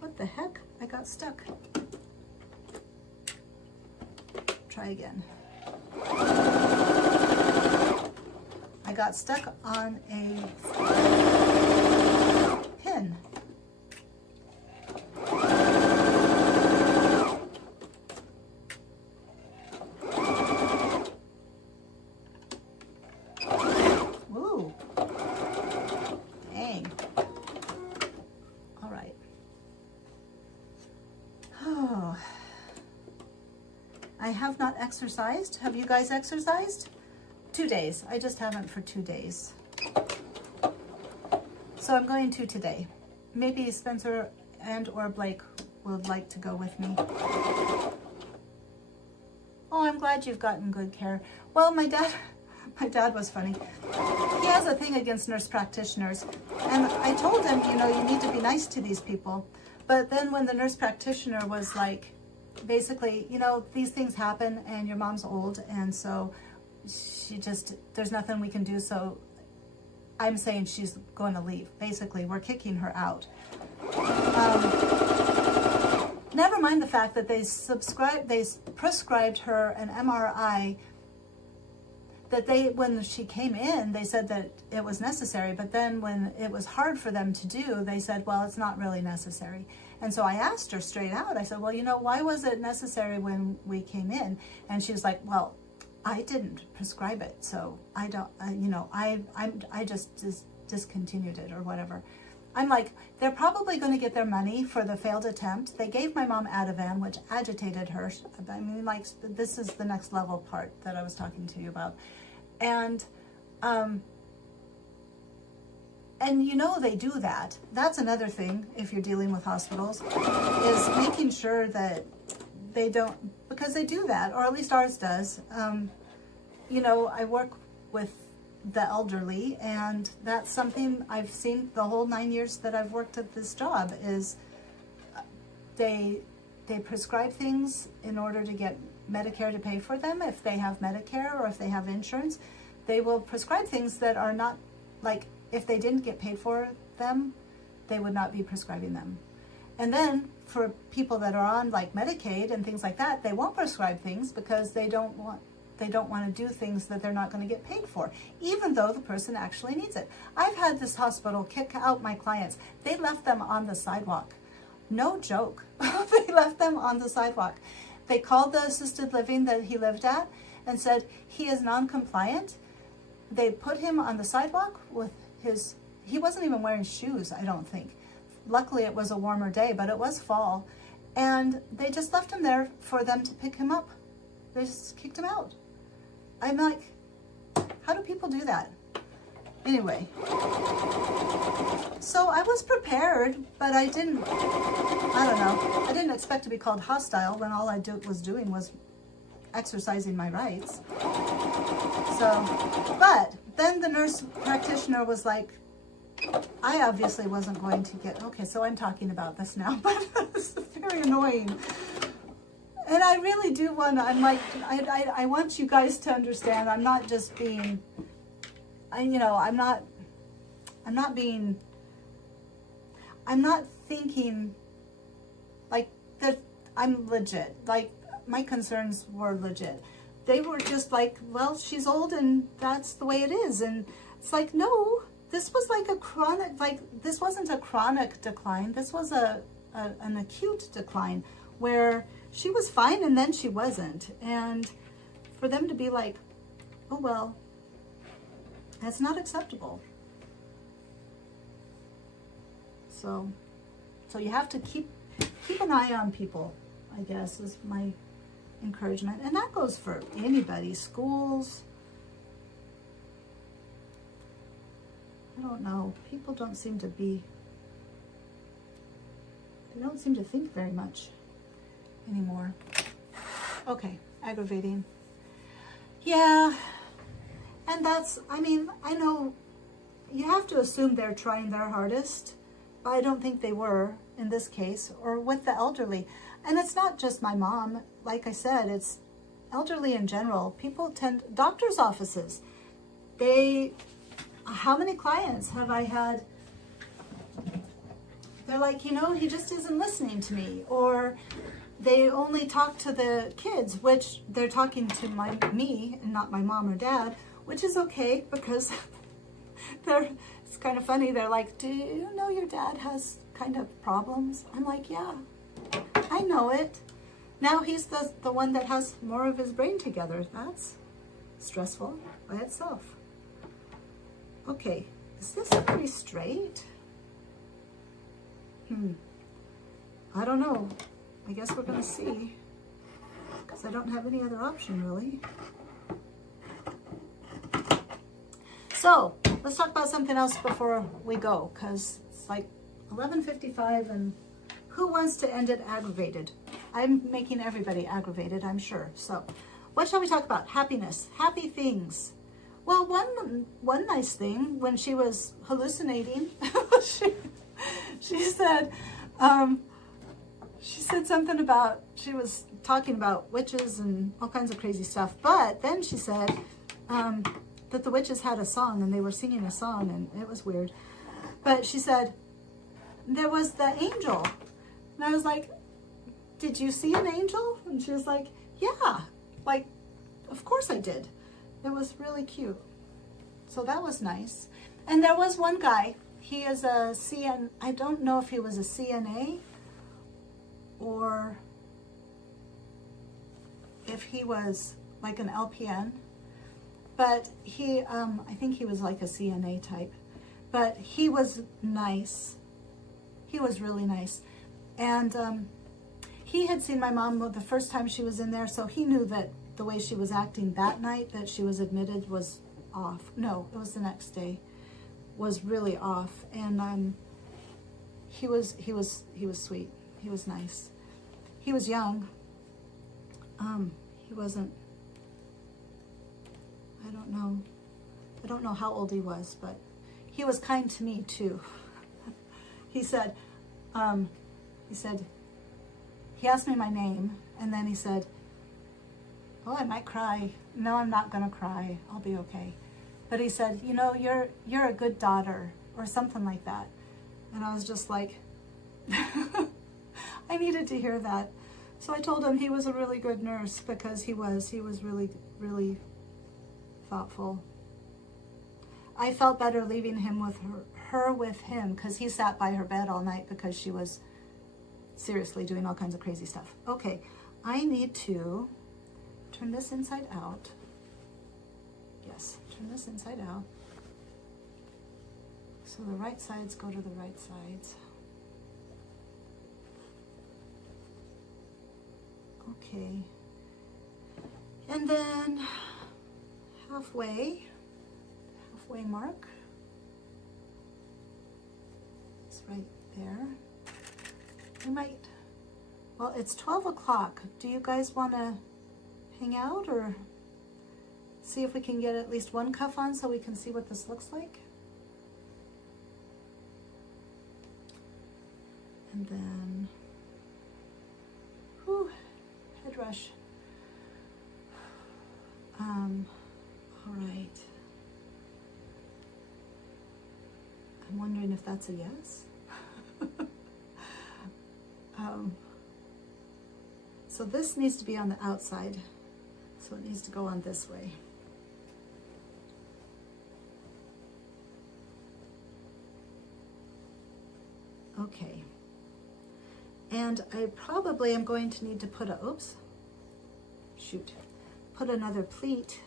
What the heck? I got stuck. Try again. I got stuck on a pin. Ooh. Dang. All right. Oh. I have not exercised. Have you guys exercised? 2 days. I just haven't for 2 days. So I'm going to today. Maybe Spencer and or Blake would like to go with me. Oh, I'm glad you've gotten good care. Well, my dad was funny. He has a thing against nurse practitioners. And I told him, you know, you need to be nice to these people. But then when the nurse practitioner was like, basically, you know, these things happen and your mom's old, and so there's nothing we can do, so I'm saying she's going to leave. Basically, we're kicking her out. Never mind the fact that they prescribed her an MRI that when she came in, they said that it was necessary, but then when it was hard for them to do, they said, well, it's not really necessary. And so I asked her straight out, I said, well, you know, why was it necessary when we came in? And she was like, well, I didn't prescribe it, so I don't, I just discontinued it or whatever. I'm like, they're probably going to get their money for the failed attempt. They gave my mom Ativan, which agitated her. I mean, like, this is the next level part that I was talking to you about. And you know, they do that. That's another thing, if you're dealing with hospitals, is making sure that they don't, because they do that, or at least ours does. You know, I work with the elderly, and that's something I've seen the whole 9 years that I've worked at this job, is they prescribe things in order to get Medicare to pay for them. If they have Medicare or if they have insurance, they will prescribe things that are not, like, if they didn't get paid for them, they would not be prescribing them. And then for people that are on like Medicaid and things like that, they won't prescribe things because they don't want to do things that they're not going to get paid for, even though the person actually needs it. I've had this hospital kick out my clients. They left them on the sidewalk. No joke. They left them on the sidewalk. They called the assisted living that he lived at and said he is non-compliant. They put him on the sidewalk with he wasn't even wearing shoes, I don't think. Luckily it was a warmer day, but it was fall. And they just left him there for them to pick him up. They just kicked him out. I'm like, how do people do that? Anyway, so I was prepared, but I don't know, I didn't expect to be called hostile when all I was doing was exercising my rights. So, but then the nurse practitioner was like, I obviously wasn't going to get, okay, so I'm talking about this now, but it's very annoying. And I really do want to, I'm like, I want you guys to understand, I'm not just being, I'm not thinking like that I'm legit. Like, my concerns were legit. They were just like, well, she's old and that's the way it is. And it's like, no, this was like a chronic, like, this wasn't a chronic decline. This was an acute decline where she was fine and then she wasn't. And for them to be like, oh, well, that's not acceptable. So you have to keep an eye on people, I guess, is my encouragement. And that goes for anybody, schools. I don't know. People don't seem to think very much anymore. Okay, aggravating. Yeah, and that's, I know you have to assume they're trying their hardest, but I don't think they were in this case, or with the elderly. And it's not just my mom. Like I said, it's elderly in general. People doctor's offices, how many clients have I had? They're like, he just isn't listening to me. Or they only talk to the kids, which they're talking to me and not my mom or dad, which is okay because it's kind of funny. They're like, do you know your dad has kind of problems? I'm like, yeah, I know it. Now he's the one that has more of his brain together. That's stressful by itself. Okay, is this pretty straight? I don't know. I guess we're gonna see, because I don't have any other option really. So let's talk about something else before we go, because it's like 11:55 and who wants to end it aggravated? I'm making everybody aggravated, I'm sure. So what shall we talk about? Happiness, happy things. Well, one nice thing, when she was hallucinating, she said something about, she was talking about witches and all kinds of crazy stuff. But then she said that the witches had a song and they were singing a song, and it was weird. But she said, there was the angel. And I was like, did you see an angel? And she was like, yeah, like, of course I did. It was really cute. So that was nice. And there was one guy, he is a I don't know if he was a CNA or if he was like an LPN, but he, I think he was like a CNA type, but he was nice. He was really nice. And he had seen my mom the first time she was in there, so he knew that the way she was acting that night that she was admitted was off. No, it was the next day, was really off. And he was sweet. He was nice. He was young. He wasn't, I don't know how old he was, but he was kind to me too. He said, he asked me my name, and then he said, oh, I might cry. No, I'm not gonna cry. I'll be okay. But he said, you're a good daughter, or something like that. And I was just like, I needed to hear that. So I told him he was a really good nurse, because he was really, really thoughtful. I felt better leaving him with her with him, because he sat by her bed all night because she was seriously doing all kinds of crazy stuff. Okay, I need to turn this inside out. Yes, turn this inside out. So the right sides go to the right sides. Okay. And then halfway mark. right there. We might, well, it's 12 o'clock. Do you guys want to hang out or see if we can get at least one cuff on so we can see what this looks like? And then, whew, head rush. All right. I'm wondering if that's a yes. So this needs to be on the outside. So it needs to go on this way. Okay. And I probably am going to need to put a, oops, shoot, put another pleat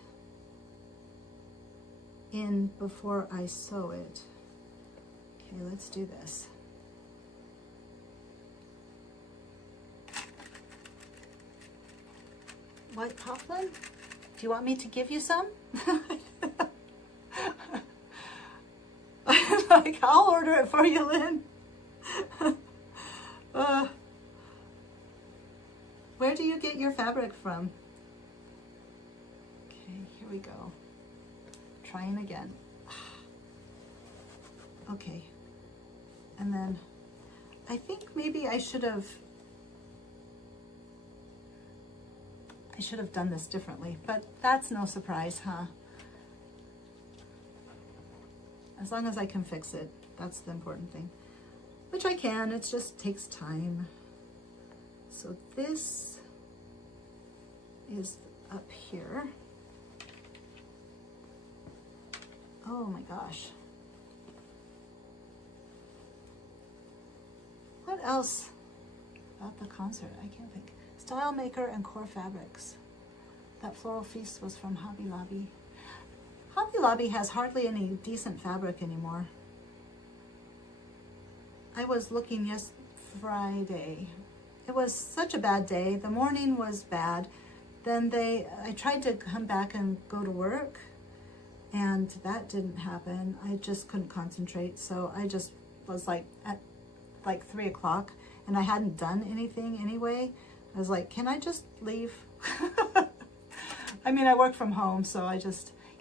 in before I sew it. Okay, let's do this. White poplin? Do you want me to give you some? Like, I'll order it for you, Lynn. Where do you get your fabric from? Okay, here we go. Trying again. Okay. And then I think maybe I should have done this differently, but that's no surprise, huh? As long as I can fix it, that's the important thing. Which I can, it just takes time. So this is up here. Oh my gosh. What else about the concert? I can't think. Style Maker and Core Fabrics. That Floral Feast was from Hobby Lobby. Hobby Lobby has hardly any decent fabric anymore. I was looking Friday. It was such a bad day. The morning was bad. Then I tried to come back and go to work, and that didn't happen. I just couldn't concentrate. So I just was like at like 3 o'clock, and I hadn't done anything anyway. I was like, can I just leave? I mean, I work from home, so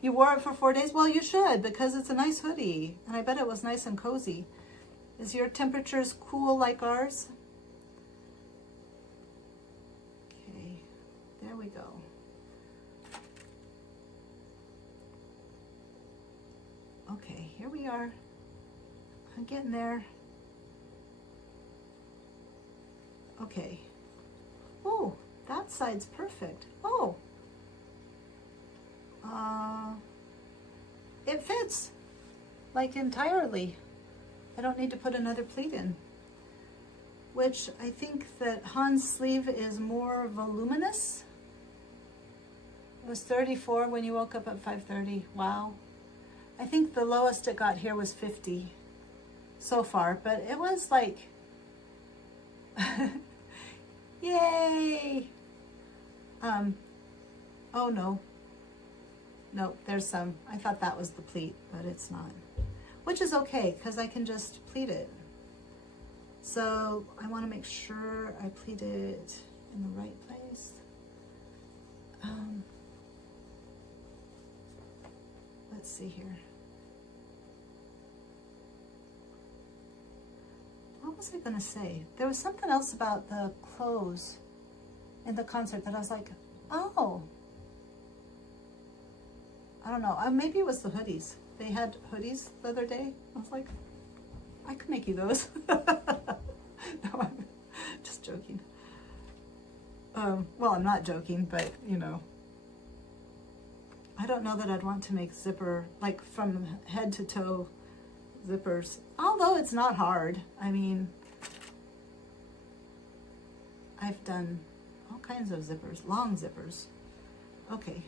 you wore it for 4 days? Well, you should, because it's a nice hoodie, and I bet it was nice and cozy. Is your temperatures cool like ours? Okay, there we go. Okay, here we are. I'm getting there. Okay. Oh, that side's perfect. Oh. It fits, like, entirely. I don't need to put another pleat in. Which I think that Han's sleeve is more voluminous. It was 34 when you woke up at 5:30. Wow. I think the lowest it got here was 50 so far, but it was like, yay. Oh no. Nope, there's some. I thought that was the pleat, but it's not. Which is okay, because I can just pleat it. So I want to make sure I pleat it in the right place. Let's see here. What was I going to say? There was something else about the clothes in the concert that I was like, oh. I don't know. Maybe it was the hoodies. They had hoodies the other day. I was like, I could make you those. No, I'm just joking. Well, I'm not joking, but you know, I don't know that I'd want to make zipper, like from head to toe zippers. Although it's not hard. I mean, I've done all kinds of zippers, long zippers. Okay.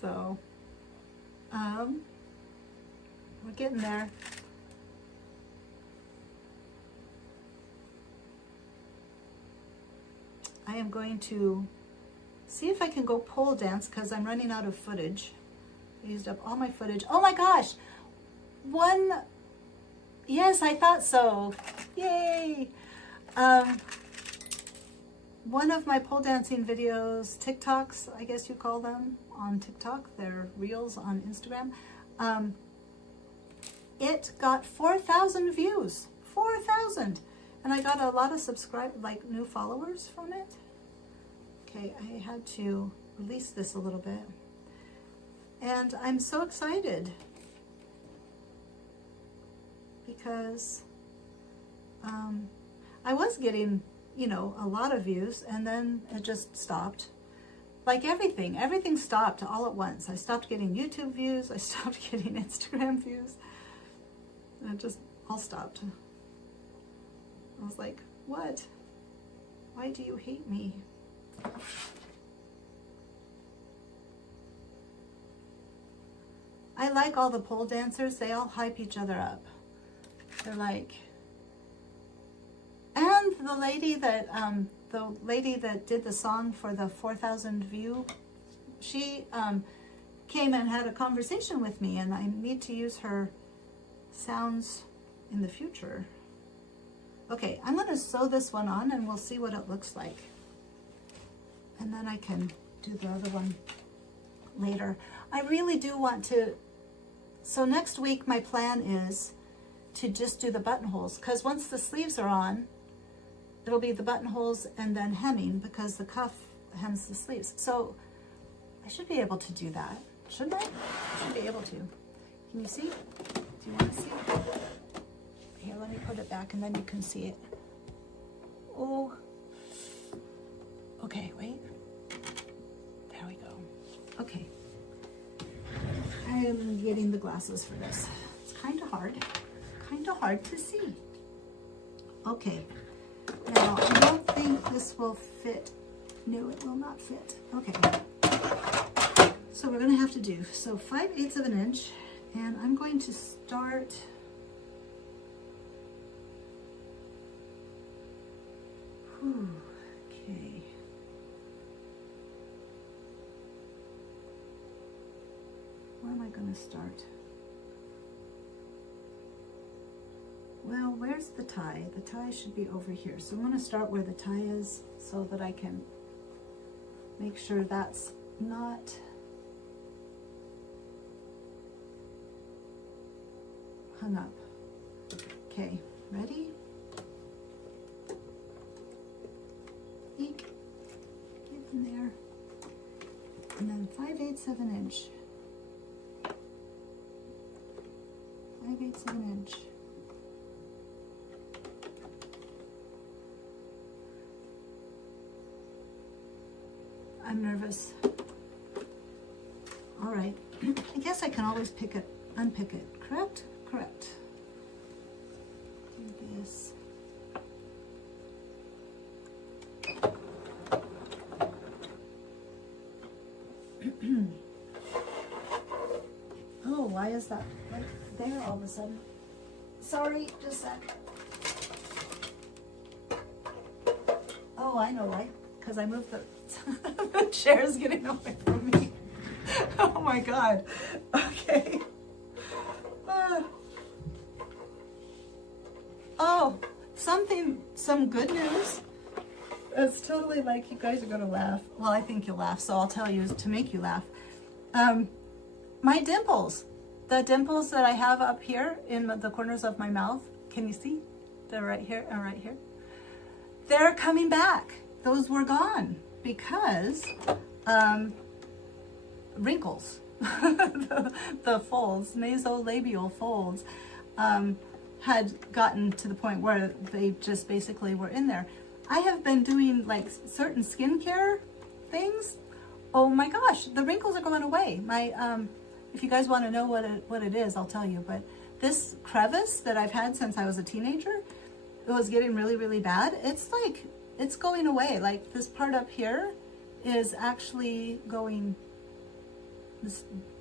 So, we're getting there. I am going to see if I can go pole dance because I'm running out of footage. I used up all my footage. Oh my gosh. Yes, I thought so. Yay. One of my pole dancing videos, TikToks, I guess you call them on TikTok. They're reels on Instagram. It got 4,000 views. 4,000. And I got a lot of new followers from it. Okay, I had to release this a little bit. And I'm so excited because I was getting, you know, a lot of views, and then it just stopped. Like everything stopped all at once. I stopped getting YouTube views. I stopped getting Instagram views. And it just all stopped. I was like, what? Why do you hate me? I like all the pole dancers. They all hype each other up. They're like, and the lady that did the song for the 4,000 view, she came and had a conversation with me, and I need to use her sounds in the future. Okay, I'm going to sew this one on and we'll see what it looks like. And then I can do the other one later. I really do want to, so next week my plan is to just do the buttonholes, because once the sleeves are on, it'll be the buttonholes and then hemming, because the cuff hems the sleeves. So I should be able to do that, shouldn't I? I should be able to. Can you see? Do you want to see it? Here, let me put it back and then you can see it. Oh. Okay, wait. There we go. Okay. I am getting the glasses for this. It's kind of hard to see. Okay. Now, I don't think this will fit. No, it will not fit. Okay. So we're going to have to do, so 5/8 of an inch, and I'm going to start okay. Where am I going to start? Well, where's the tie? The tie should be over here. So I'm going to start where the tie is so that I can make sure that's not hung up. Okay, ready? Eek. Get in there. And then 5/8 of an inch. 5/8 of an inch. I'm nervous. All right. I guess I can always unpick it. Correct? Correct. Do this. Oh, why is that right there all of a sudden? Sorry, just a sec. Oh, I know why. Because I moved the chair's getting away from me. Oh my God. Okay. Oh, some good news. It's totally like you guys are gonna laugh. Well, I think you'll laugh, so I'll tell you to make you laugh. My dimples, the dimples that I have up here in the corners of my mouth, can you see? They're right here and right here. They're coming back. Those were gone because wrinkles, the folds, nasolabial folds, had gotten to the point where they just basically were in there. I have been doing like certain skincare things. Oh my gosh, the wrinkles are going away. My, if you guys want to know what it is, I'll tell you. But this crevice that I've had since I was a teenager, it was getting really, really bad. It's like, it's going away. Like this part up here is actually going,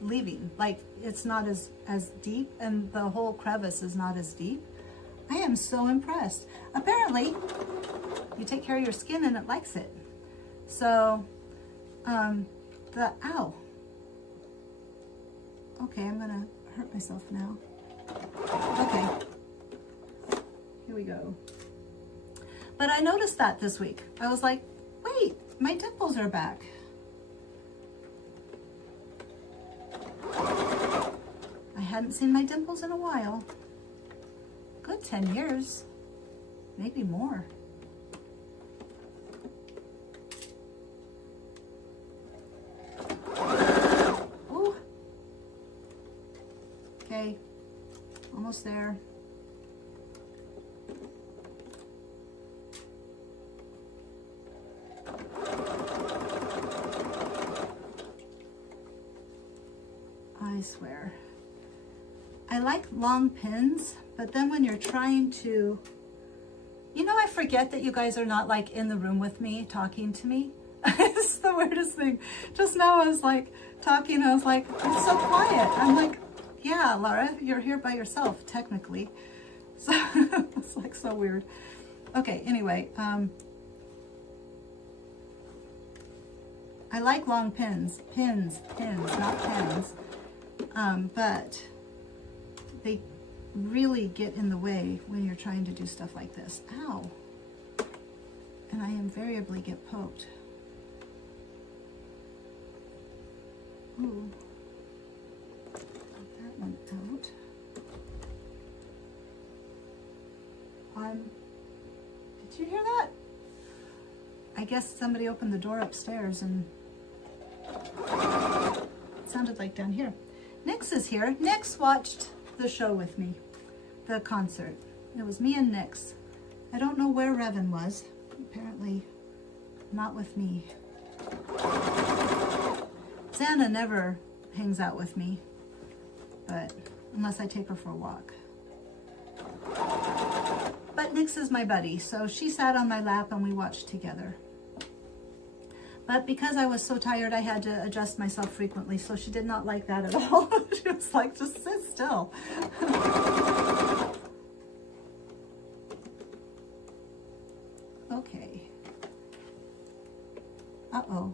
leaving. Like it's not as deep, and the whole crevice is not as deep. I am so impressed. Apparently, you take care of your skin and it likes it. So, ow. Okay, I'm gonna hurt myself now. Okay, here we go. But I noticed that this week. I was like, wait, my dimples are back. I hadn't seen my dimples in a while. Good 10 years, maybe more. Ooh. Okay, almost there. I swear. I like long pins, but then when you're trying to, you know, I forget that you guys are not like in the room with me, talking to me. It's the weirdest thing. Just now I was like talking, I was like, it's so quiet. I'm like, yeah, Laura, you're here by yourself, technically. So it's like so weird. Okay, anyway, I like long pins, not pens. But they really get in the way when you're trying to do stuff like this. Ow. And I invariably get poked. Ooh. Got that one out. Did you hear that? I guess somebody opened the door upstairs and it sounded like down here. Nix is here. Nix watched the show with me, the concert. It was me and Nix. I don't know where Revan was. Apparently not with me. Xana never hangs out with me, but unless I take her for a walk. But Nix is my buddy, so she sat on my lap and we watched together. But because I was so tired, I had to adjust myself frequently, so she did not like that at all. She was like, just sit still. Okay. Uh-oh.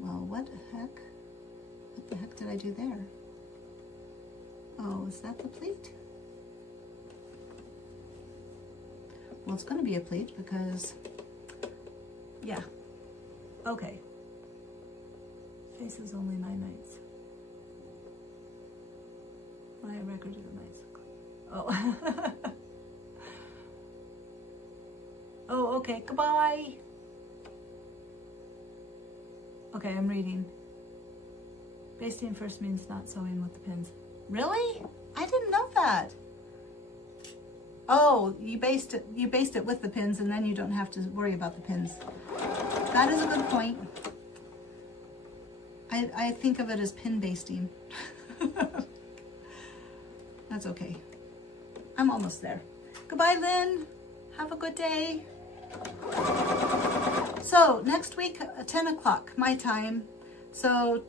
Well, what the heck? What the heck did I do there? Oh, is that the pleat? Well, it's going to be a pleat because, yeah. Okay. Face is only 9 nights. My record of the nights. Oh. Oh, okay. Goodbye. Okay, I'm reading. Basting first means not sewing with the pins. Really? I didn't know that. Oh, you baste it with the pins and then you don't have to worry about the pins. That is a good point. I think of it as pin basting. That's okay. I'm almost there. Goodbye, Lynn. Have a good day. So next week, 10 o'clock, my time. So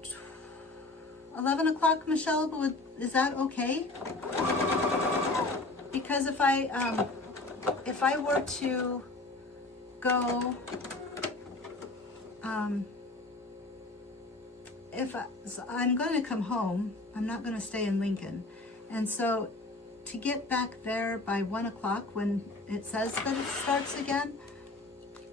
11 o'clock, Michelle, is that okay? Because if I were to go, so I'm going to come home, I'm not going to stay in Lincoln. And so to get back there by 1 o'clock when it says that it starts again,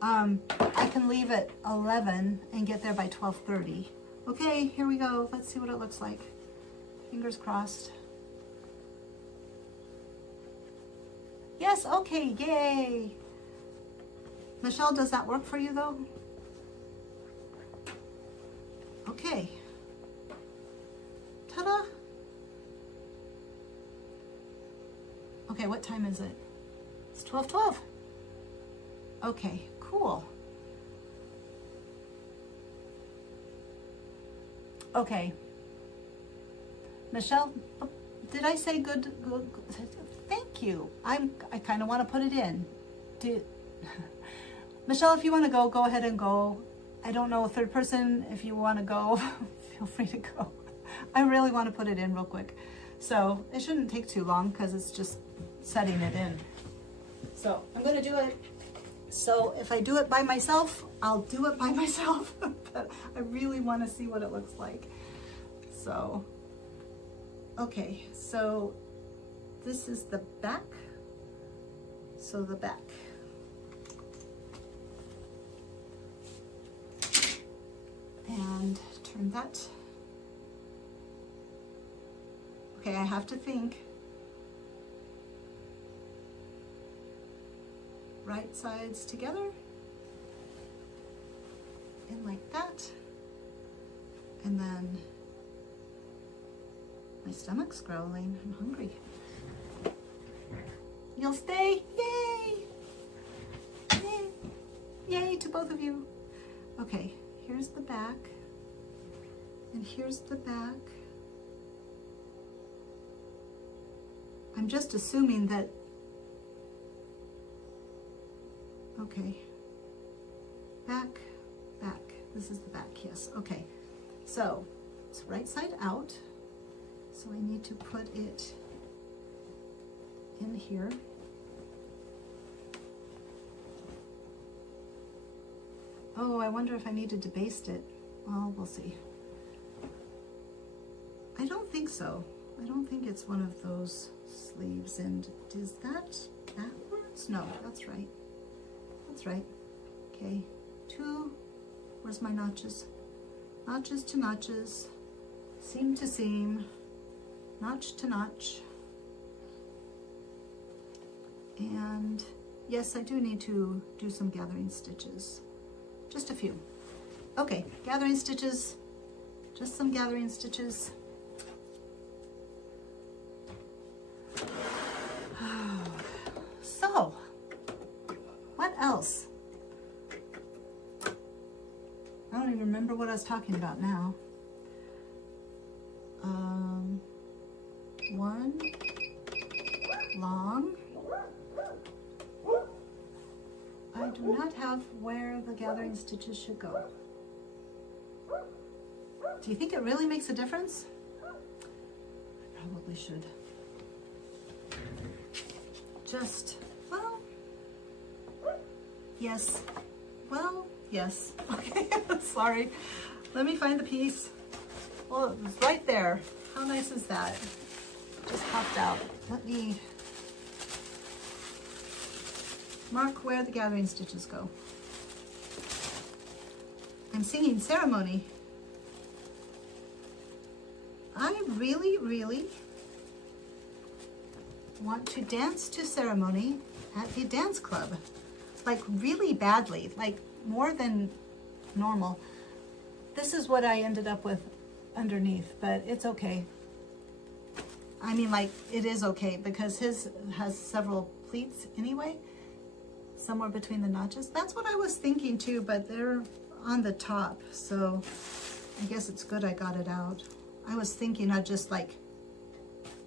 I can leave at 11 and get there by 12:30. Okay, here we go. Let's see what it looks like. Fingers crossed. Yes, okay, yay. Michelle, does that work for you though? Okay. Ta-da. Okay, what time is it? It's 12:12. Okay, cool. Okay. Michelle, did I say good? Thank you. I kind of want to put it in. Michelle, if you want to go ahead and go. I don't know, third person, if you want to go, feel free to go. I really want to put it in real quick. So it shouldn't take too long because it's just setting it in. So I'm going to do it So if I do it by myself, I'll do it by myself, but I really want to see what it looks like. So, okay, so this is the back. So the back. And turn that. Okay, I have to think. Right sides together. And like that. And then my stomach's growling. I'm hungry. You'll stay? Yay! Yay! Yay to both of you. Okay, here's the back. And here's the back. I'm just assuming that, okay, back, back. This is the back, yes, okay. So, it's right side out. So I need to put it in here. Oh, I wonder if I needed to baste it. Well, we'll see. I don't think so. I don't think it's one of those sleeves. And is that backwards? No, that's right. That's right. Okay, where's my notches? Notches to notches, seam to seam, notch to notch. And yes, I do need to do some gathering stitches. Just a few. Okay, gathering stitches, just some gathering stitches. So, what else? I don't even remember what I was talking about now. One long. I do not have where the gathering stitches should go. Do you think it really makes a difference? I probably should. Just, well, yes. Well, yes. Okay, sorry. Let me find the piece. Well, it was right there. How nice is that? Just popped out. Let me mark where the gathering stitches go. I'm singing Ceremony. I really, really want to dance to Ceremony at the dance club. Like really badly, like more than normal. This is what I ended up with underneath, but it's okay. I mean, like, it is okay because his has several pleats anyway, somewhere between the notches. That's what I was thinking too, but they're on the top, so I guess it's good I got it out. I was thinking I'd just like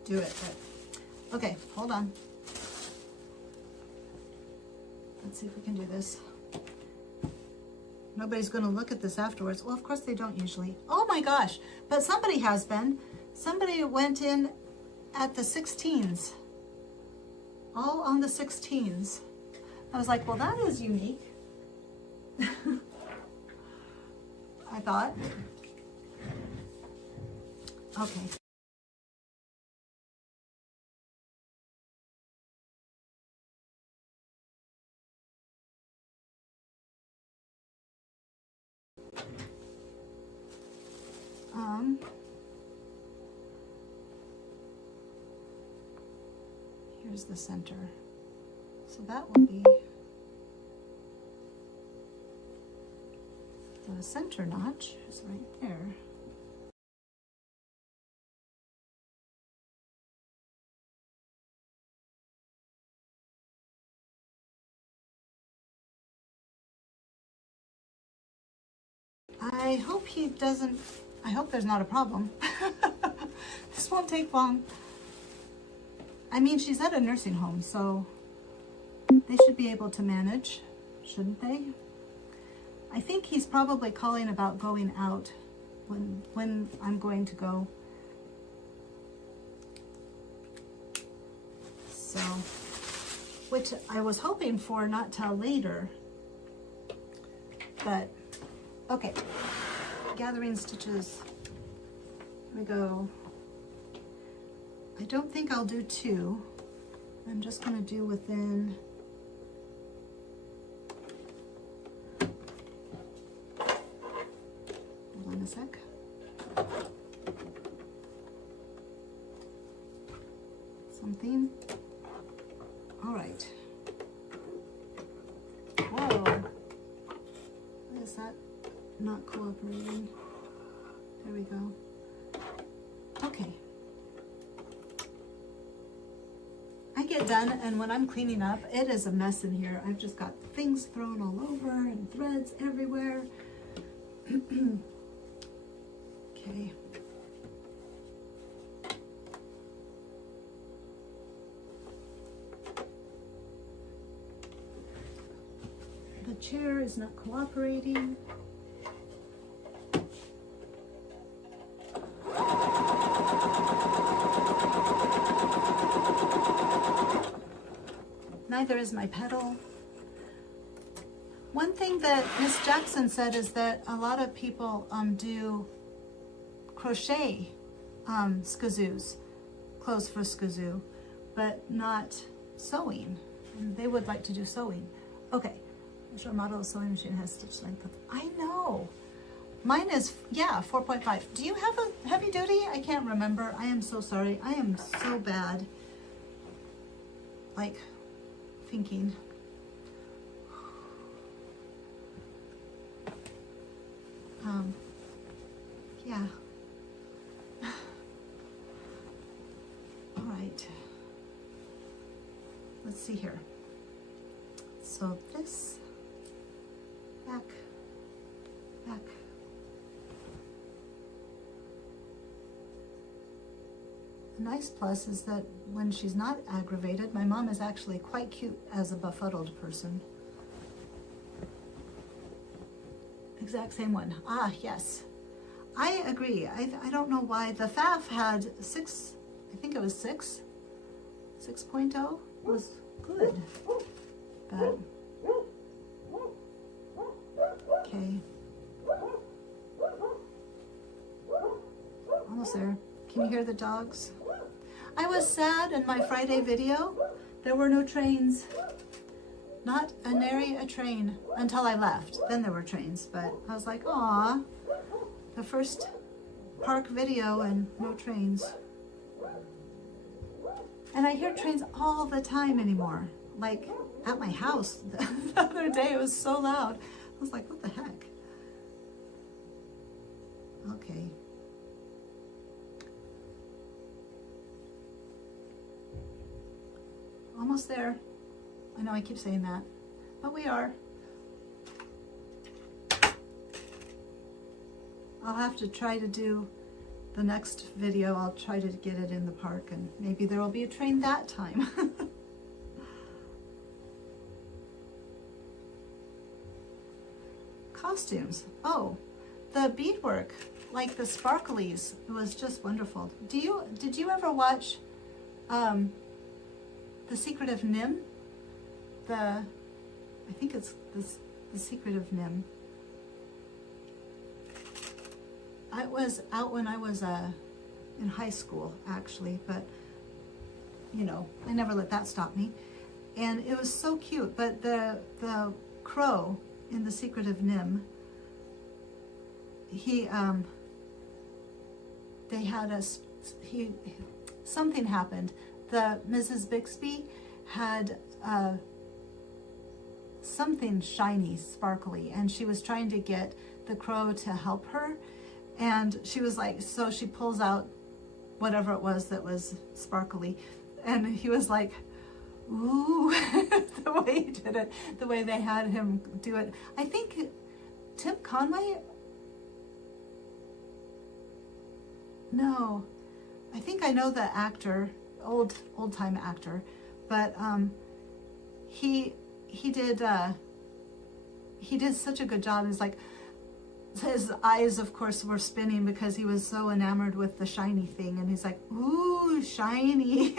do it, but okay, hold on. Let's see if we can do this. Nobody's going to look at this afterwards. Well, of course they don't usually. Oh my gosh, but somebody has been. Somebody went in at the 16s. All on the 16s. I was like, well, that is unique. I thought. Okay. Here's the center. So that will be the center notch is right there. I hope he doesn't, I hope there's not a problem. This won't take long. I mean, she's at a nursing home, so they should be able to manage, shouldn't they? I think he's probably calling about going out when I'm going to go. So, which I was hoping for not till later. But, okay. Gathering stitches. Here we go. I don't think I'll do 2. I'm just going to do within... Hold on a sec. Something. All right. Whoa. Why is that not cooperating? There we go. Okay. I get done, and when I'm cleaning up, it is a mess in here. I've just got things thrown all over and threads everywhere. Okay. The chair is not cooperating. Neither is my pedal. One thing that Miss Jackson said is that a lot of people do crochet skazoos, clothes for skazoo, but not sewing. And they would like to do sewing. Okay, our model sewing machine has stitch length of, I know. Mine is, yeah, 4.5. Do you have a heavy duty? I can't remember. I am so sorry. I am so bad. Like, thinking. Yeah. All right. Let's see here. So this, back. A nice plus is that when she's not aggravated, my mom is actually quite cute as a befuddled person. Exact same one. Ah, yes. I agree. I don't know why. The FAF had 6, I think it was 6. 6.0 was good. But, okay. Almost there. Can you hear the dogs? I was sad in my Friday video. There were no trains. Not a nary a train until I left. Then there were trains, but I was like, aw, the first park video and no trains. And I hear trains all the time anymore. Like at my house the other day, it was so loud. I was like, what the heck? Okay. Almost there. I know I keep saying that, but we are. I'll have to try to do the next video. I'll try to get it in the park, and maybe there will be a train that time. Costumes. Oh, the beadwork, like the sparklies, it was just wonderful. Did you ever watch The Secret of Nim? I think it's The Secret of Nim. It was out when I was in high school, actually, but you know, I never let that stop me. And it was so cute. But the crow in The Secret of Nim, something happened. The Mrs. Bixby had something shiny, sparkly, and she was trying to get the crow to help her. And she was like, so she pulls out whatever it was that was sparkly. And he was like, ooh, the way he did it, the way they had him do it. I think Tim Conway, no, I think I know the actor, old time actor, but he did such a good job. It's like, his eyes, of course, were spinning because he was so enamored with the shiny thing. And he's like, ooh, shiny.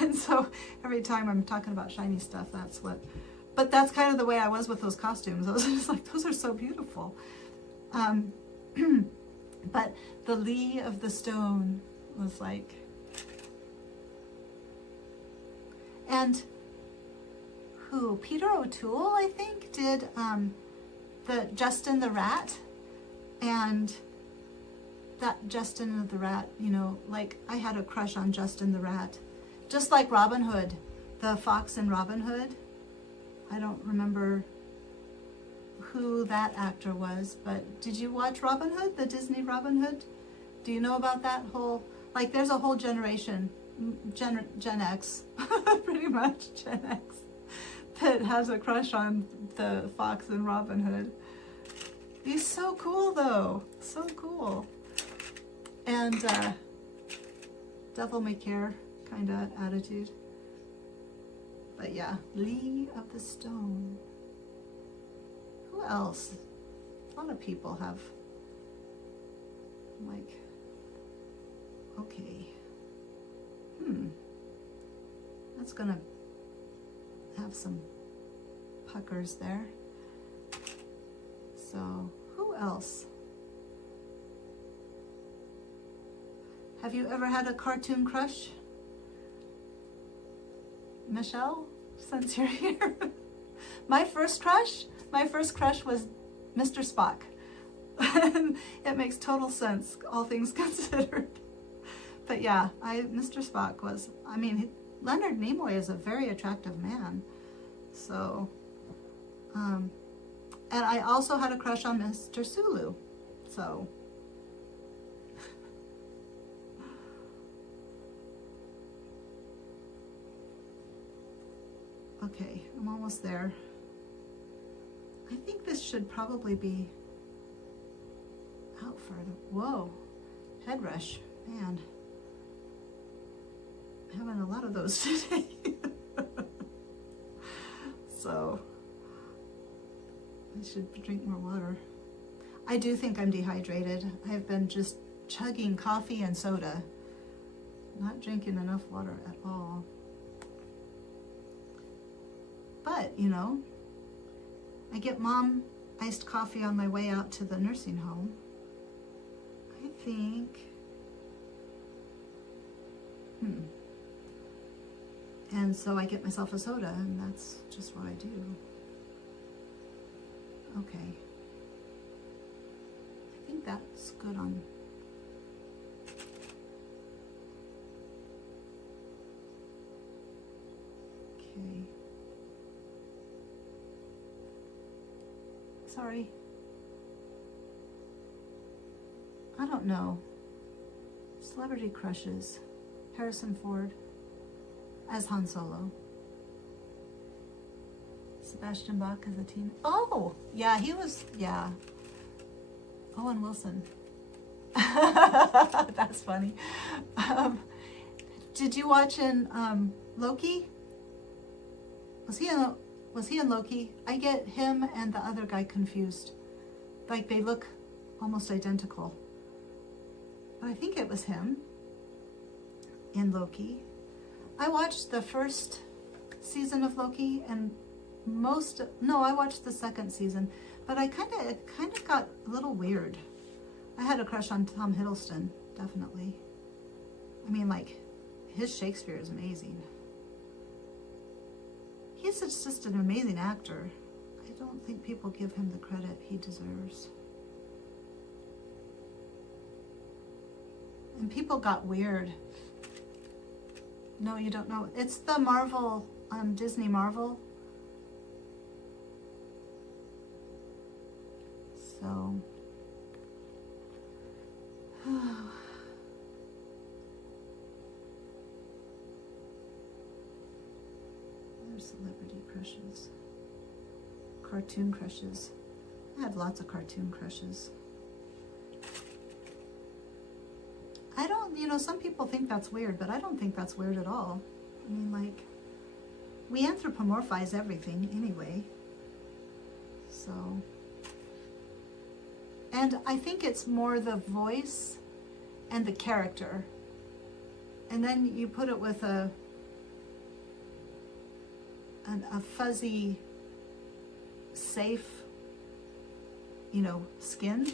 And so every time I'm talking about shiny stuff, that's what, but that's kind of the way I was with those costumes. I was just like, those are so beautiful. But the Lee of the Stone was like, and who, Peter O'Toole, I think, did the Justin the Rat. And that Justin the Rat, you know, like I had a crush on Justin the Rat. Just like Robin Hood, the fox in Robin Hood. I don't remember who that actor was, but did you watch Robin Hood, the Disney Robin Hood? Do you know about that whole, like there's a whole generation, Gen X, pretty much Gen X, that has a crush on the fox in Robin Hood. He's so cool though, so cool. And devil may care kind of attitude. But yeah, Lee of the Stone. Who else? A lot of people have, like, okay. That's gonna have some puckers there. So, who else? Have you ever had a cartoon crush? Michelle, since you're here. My first crush was Mr. Spock. It makes total sense, all things considered. But yeah, Mr. Spock was, I mean, Leonard Nimoy is a very attractive man. So, and I also had a crush on Mr. Sulu. So, okay, I'm almost there. I think this should probably be out further. Whoa, head rush, man. I'm having a lot of those today. So, I should drink more water. I do think I'm dehydrated. I've been just chugging coffee and soda, not drinking enough water at all. But, you know, I get Mom iced coffee on my way out to the nursing home. I think, and so I get myself a soda, and that's just what I do. Okay. I think that's good on. Okay. Sorry. I don't know. Celebrity crushes. Harrison Ford as Han Solo. Sebastian Bach as a teen. Oh, yeah, he was, yeah. Owen Wilson. That's funny. Did you watch in Loki? Was he in Loki? I get him and the other guy confused. Like they look almost identical. But I think it was him in Loki. I watched the first season of Loki and I watched the second season, but it kind of got a little weird. I had a crush on Tom Hiddleston, definitely. I mean, like, his Shakespeare is amazing. He's just an amazing actor. I don't think people give him the credit he deserves. And people got weird. No, you don't know. It's the Marvel, Disney Marvel. So, there's celebrity crushes. Cartoon crushes. I had lots of cartoon crushes. I don't, you know, some people think that's weird, but I don't think that's weird at all. I mean, like, we anthropomorphize everything anyway. So, And I think it's more the voice and the character. And then you put it with a fuzzy, safe, you know, skin,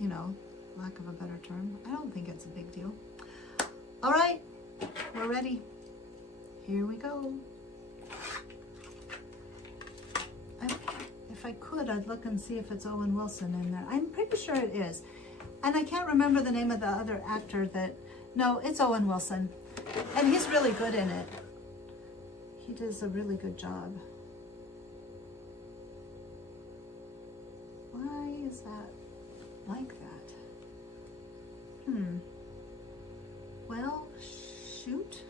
you know, lack of a better term. I don't think it's a big deal. All right, we're ready. Here we go. If I could, I'd look and see if it's Owen Wilson in there. I'm pretty sure it is. And I can't remember the name of the other actor that, no, it's Owen Wilson. And he's really good in it. He does a really good job. Why is that like that? Well, shoot.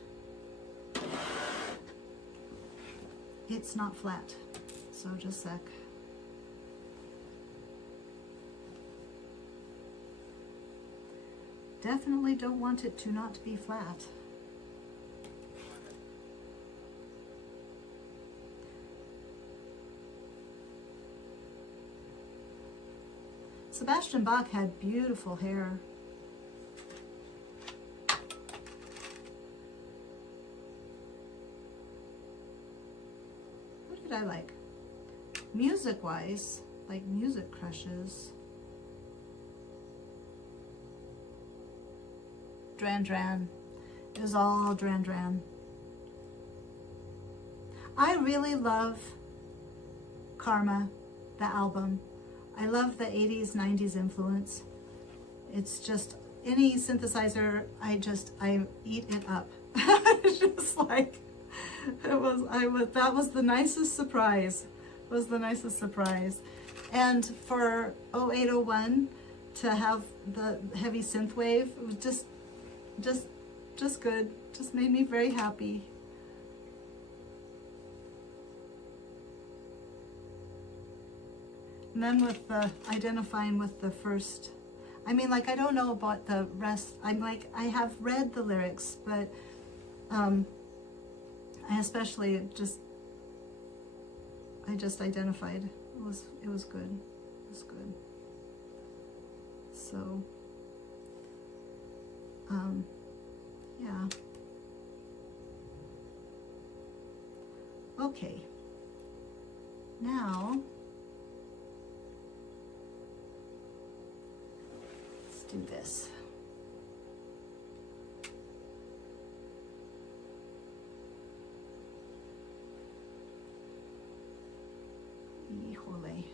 It's not flat, so just a sec. Definitely don't want it to not be flat. Sebastian Bach had beautiful hair. What did I like? Music-wise, like music crushes. Duran Duran. It was all Duran Duran. I really love Karma, the album. I love the 80s, 90s influence. It's just, any synthesizer, I eat it up. It's just like, that was the nicest surprise. It was the nicest surprise. And for 0801 to have the heavy synth wave, it was just good. Just made me very happy. And then with the identifying with the first, I mean, like, I don't know about the rest. I'm like, I have read the lyrics, but I especially I just identified. It was good. It was good. So, yeah. Okay. Now, let's do this. Híjole.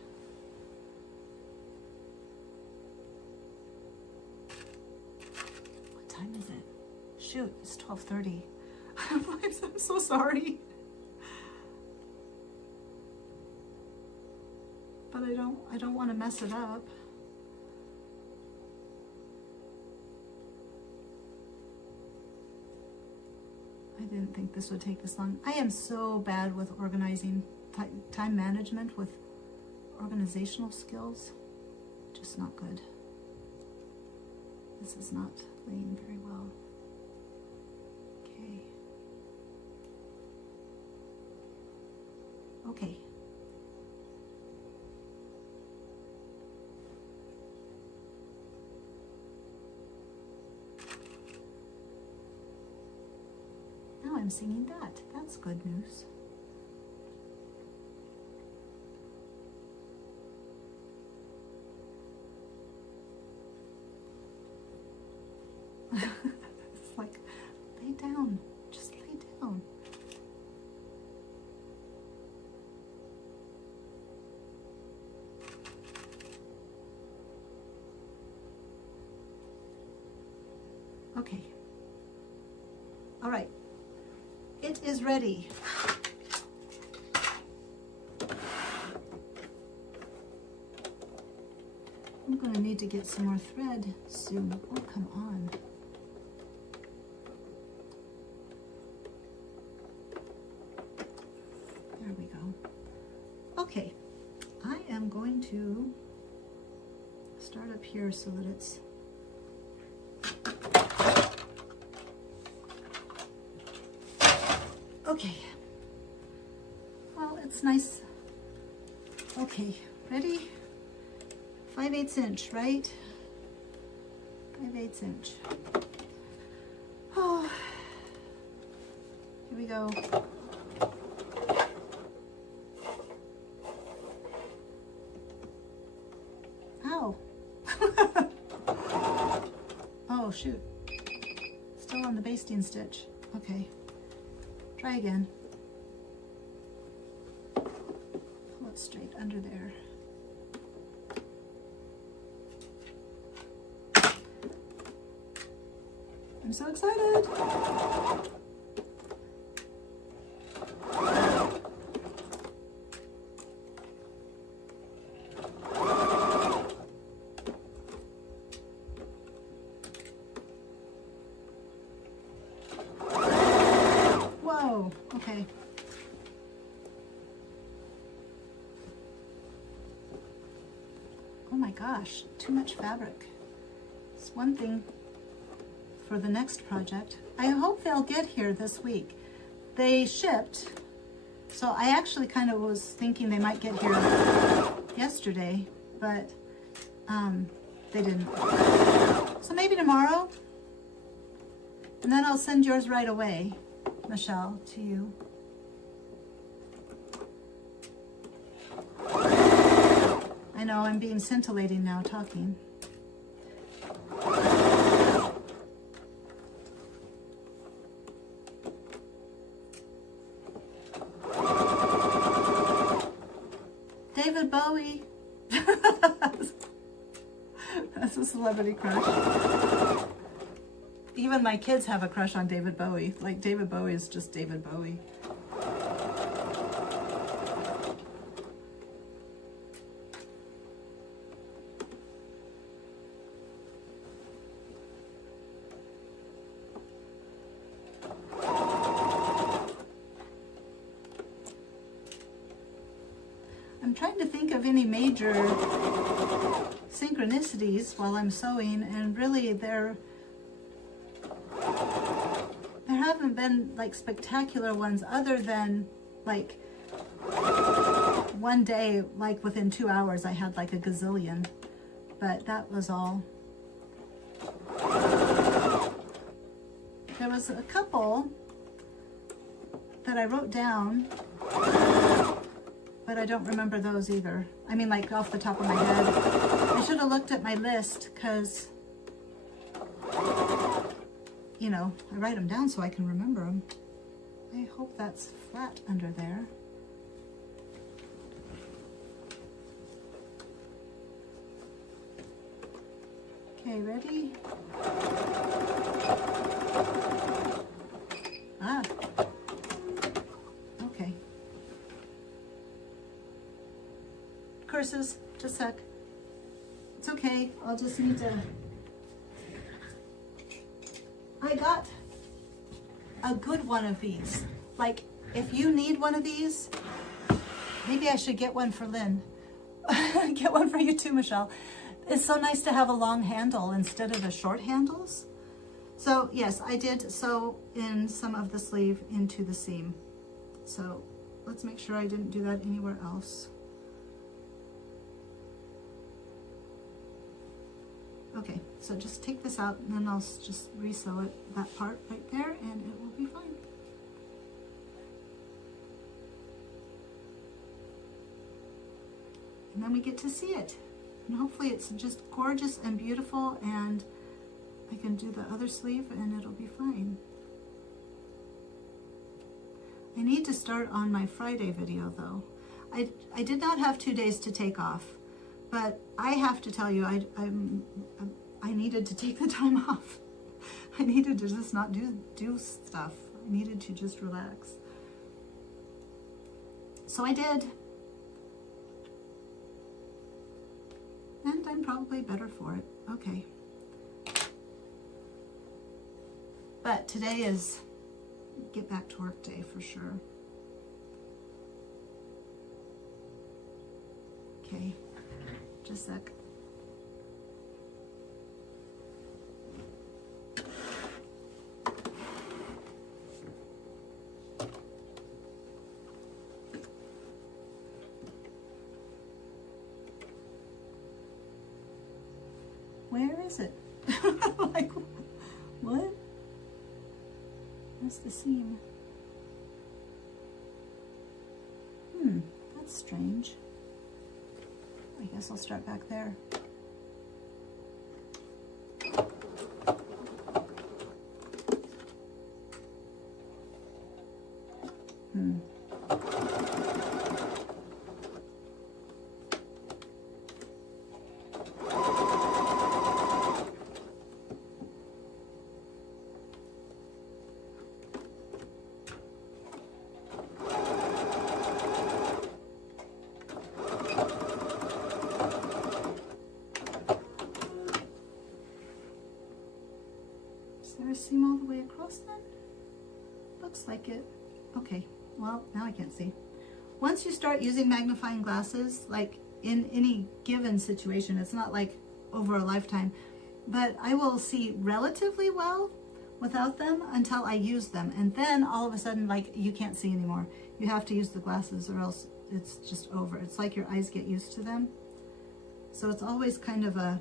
What time is it? Shoot, it's 12:30. I'm so sorry. But I don't want to mess it up. I didn't think this would take this long. I am so bad with organizing, time management with organizational skills. Just not good. This is not laying very well. Okay. Okay. Now I'm singing that. That's good news. It's like, lay down. Just lay down. Okay. All right. It is ready. I'm going to need to get some more thread soon. Oh, come on. There we go. Okay. I am going to start up here so that it's okay. Well, it's nice. Okay, ready? 5 5/8 inch, right? 5/8 inch. Oh, here we go. Ow. Oh, shoot. Still on the basting stitch. Okay. Try again. Pull it straight under there. I'm so excited. Whoa, okay. Oh my gosh, too much fabric. It's one thing for the next project. I hope they'll get here this week. They shipped, so I actually kind of was thinking they might get here yesterday, but they didn't. So maybe tomorrow, and then I'll send yours right away, Michelle, to you. I know I'm being scintillating now talking. David Bowie. That's a celebrity crush. Even my kids have a crush on David Bowie. Like, David Bowie is just David Bowie. I'm trying to think of any major synchronicities while I'm sewing, and really there haven't been like spectacular ones, other than like one day, like within 2 hours I had like a gazillion, but that was all. There was a couple that I wrote down, but I don't remember those either. I mean, like off the top of my head. I should have looked at my list, because, you know, I write them down so I can remember them. I hope that's flat under there. Okay, ready? Ah. Okay. Curses, just a sec. It's okay, I'll just need to... I got a good one of these. Like, if you need one of these, maybe I should get one for Lynn. Get one for you too, Michelle. It's so nice to have a long handle instead of the short handles. So yes, I did sew in some of the sleeve into the seam. So let's make sure I didn't do that anywhere else. Okay, so just take this out, and then I'll just re-sew it, that part right there, and it will be fine. And then we get to see it. And hopefully it's just gorgeous and beautiful, and I can do the other sleeve and it'll be fine. I need to start on my Friday video though. I did not have 2 days to take off, but I have to tell you, I needed to take the time off. I needed to just not do stuff. I needed to just relax. So I did. And I'm probably better for it. Okay. But today is get back to work day for sure. Okay, just a sec. is it? Like, what? Where's the seam? That's strange. I guess I'll start back there. Is there a seam all the way across then? Looks like it. Okay, well, now I can't see. Once you start using magnifying glasses, like in any given situation, it's not like over a lifetime, but I will see relatively well without them until I use them. And then all of a sudden, like, you can't see anymore. You have to use the glasses or else it's just over. It's like your eyes get used to them. So it's always kind of a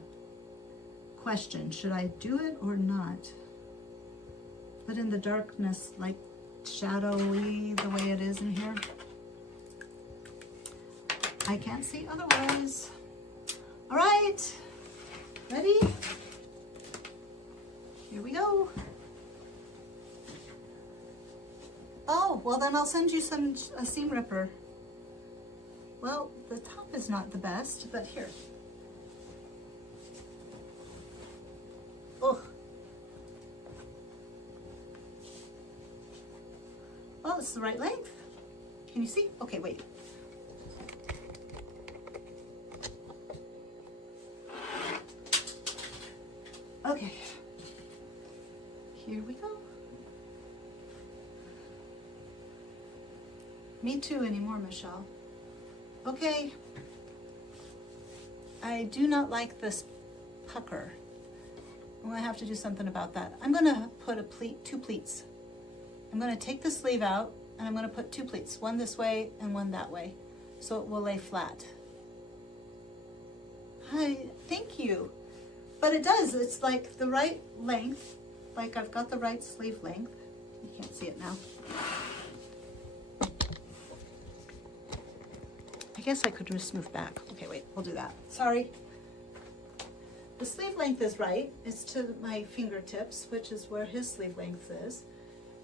question, should I do it or not? But in the darkness, like shadowy the way it is in here, I can't see otherwise. All right, ready? Here we go. Oh, well then I'll send you a seam ripper. Well, the top is not the best, but here. Oh. Well, it's the right length. Can you see? Okay, wait. Okay. Here we go. Me too anymore, Michelle. Okay. I do not like this pucker. I'm gonna have to do something about that. I'm gonna put a pleat, 2 pleats. I'm gonna take the sleeve out and I'm gonna put 2 pleats, one this way and one that way, so it will lay flat. Hi, thank you. But it does, it's like the right length, like I've got the right sleeve length. You can't see it now. I guess I could just move back. Okay, wait, we'll do that. Sorry. The sleeve length is right. It's to my fingertips, which is where his sleeve length is.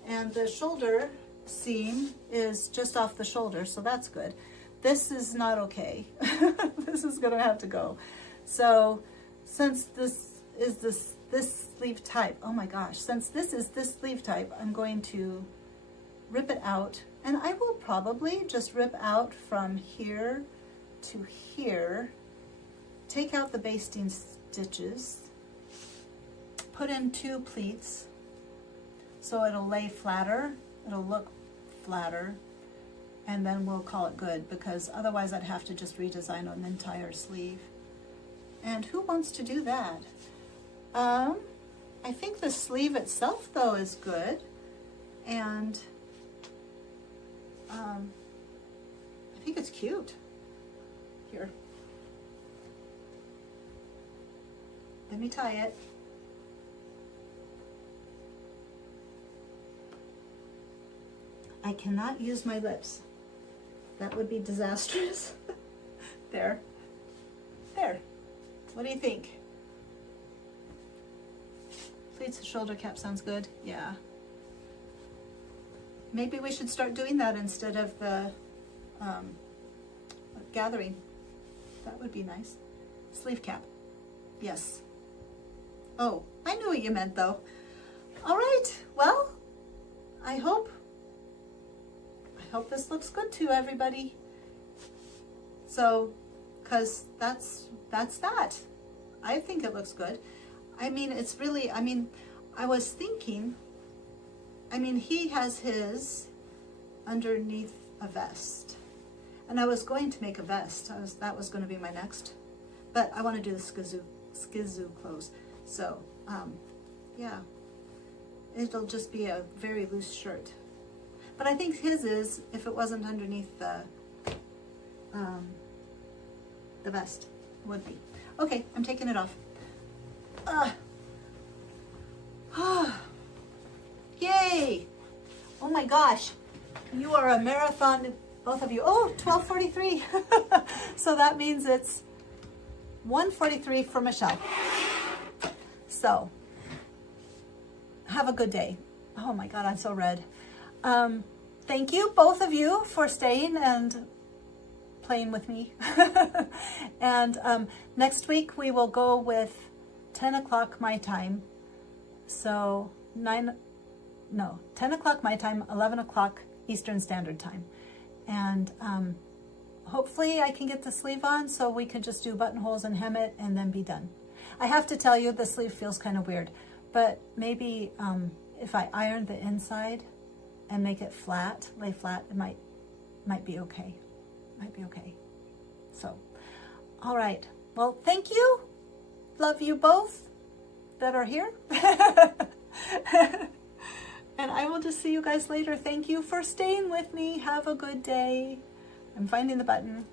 And the shoulder seam is just off the shoulder, so that's good. This is not okay. This is gonna have to go. So since this is this sleeve type, oh my gosh, since this is this sleeve type, I'm going to rip it out, and I will probably just rip out from here to here, take out the basting stitches, put in 2 pleats so it'll lay flatter, it'll look flatter, and then we'll call it good, because otherwise I'd have to just redesign an entire sleeve. And who wants to do that? I think the sleeve itself though is good, and I think it's cute. Here, let me tie it. I cannot use my lips. That would be disastrous. There. There. What do you think? Pleats shoulder cap sounds good. Yeah. Maybe we should start doing that instead of the gathering. That would be nice. Sleeve cap. Yes. Oh, I knew what you meant though. All right. Well, I hope this looks good to everybody. So, cause that's that. I think it looks good. I mean, it's really, I mean, I was thinking, I mean, he has his underneath a vest, and I was going to make a vest. That was going to be my next, but I want to do the skizoo clothes. So, yeah, it'll just be a very loose shirt. But I think his is, if it wasn't underneath the vest, would be. Okay, I'm taking it off. Yay! Oh my gosh, you are a marathon, both of you. Oh, 12:43. So that means it's 1:43 for Michelle. So, have a good day. Oh my God, I'm so red. Thank you, both of you, for staying and playing with me. And next week we will go with 10 o'clock my time. So 10 o'clock my time, 11 o'clock Eastern Standard Time. And hopefully I can get the sleeve on so we can just do buttonholes and hem it and then be done. I have to tell you, the sleeve feels kind of weird, but maybe if I iron the inside and make it flat, lay flat, it might be okay. Might be okay. So, all right. Well, thank you. Love you both that are here. And I will just see you guys later. Thank you for staying with me. Have a good day. I'm finding the button.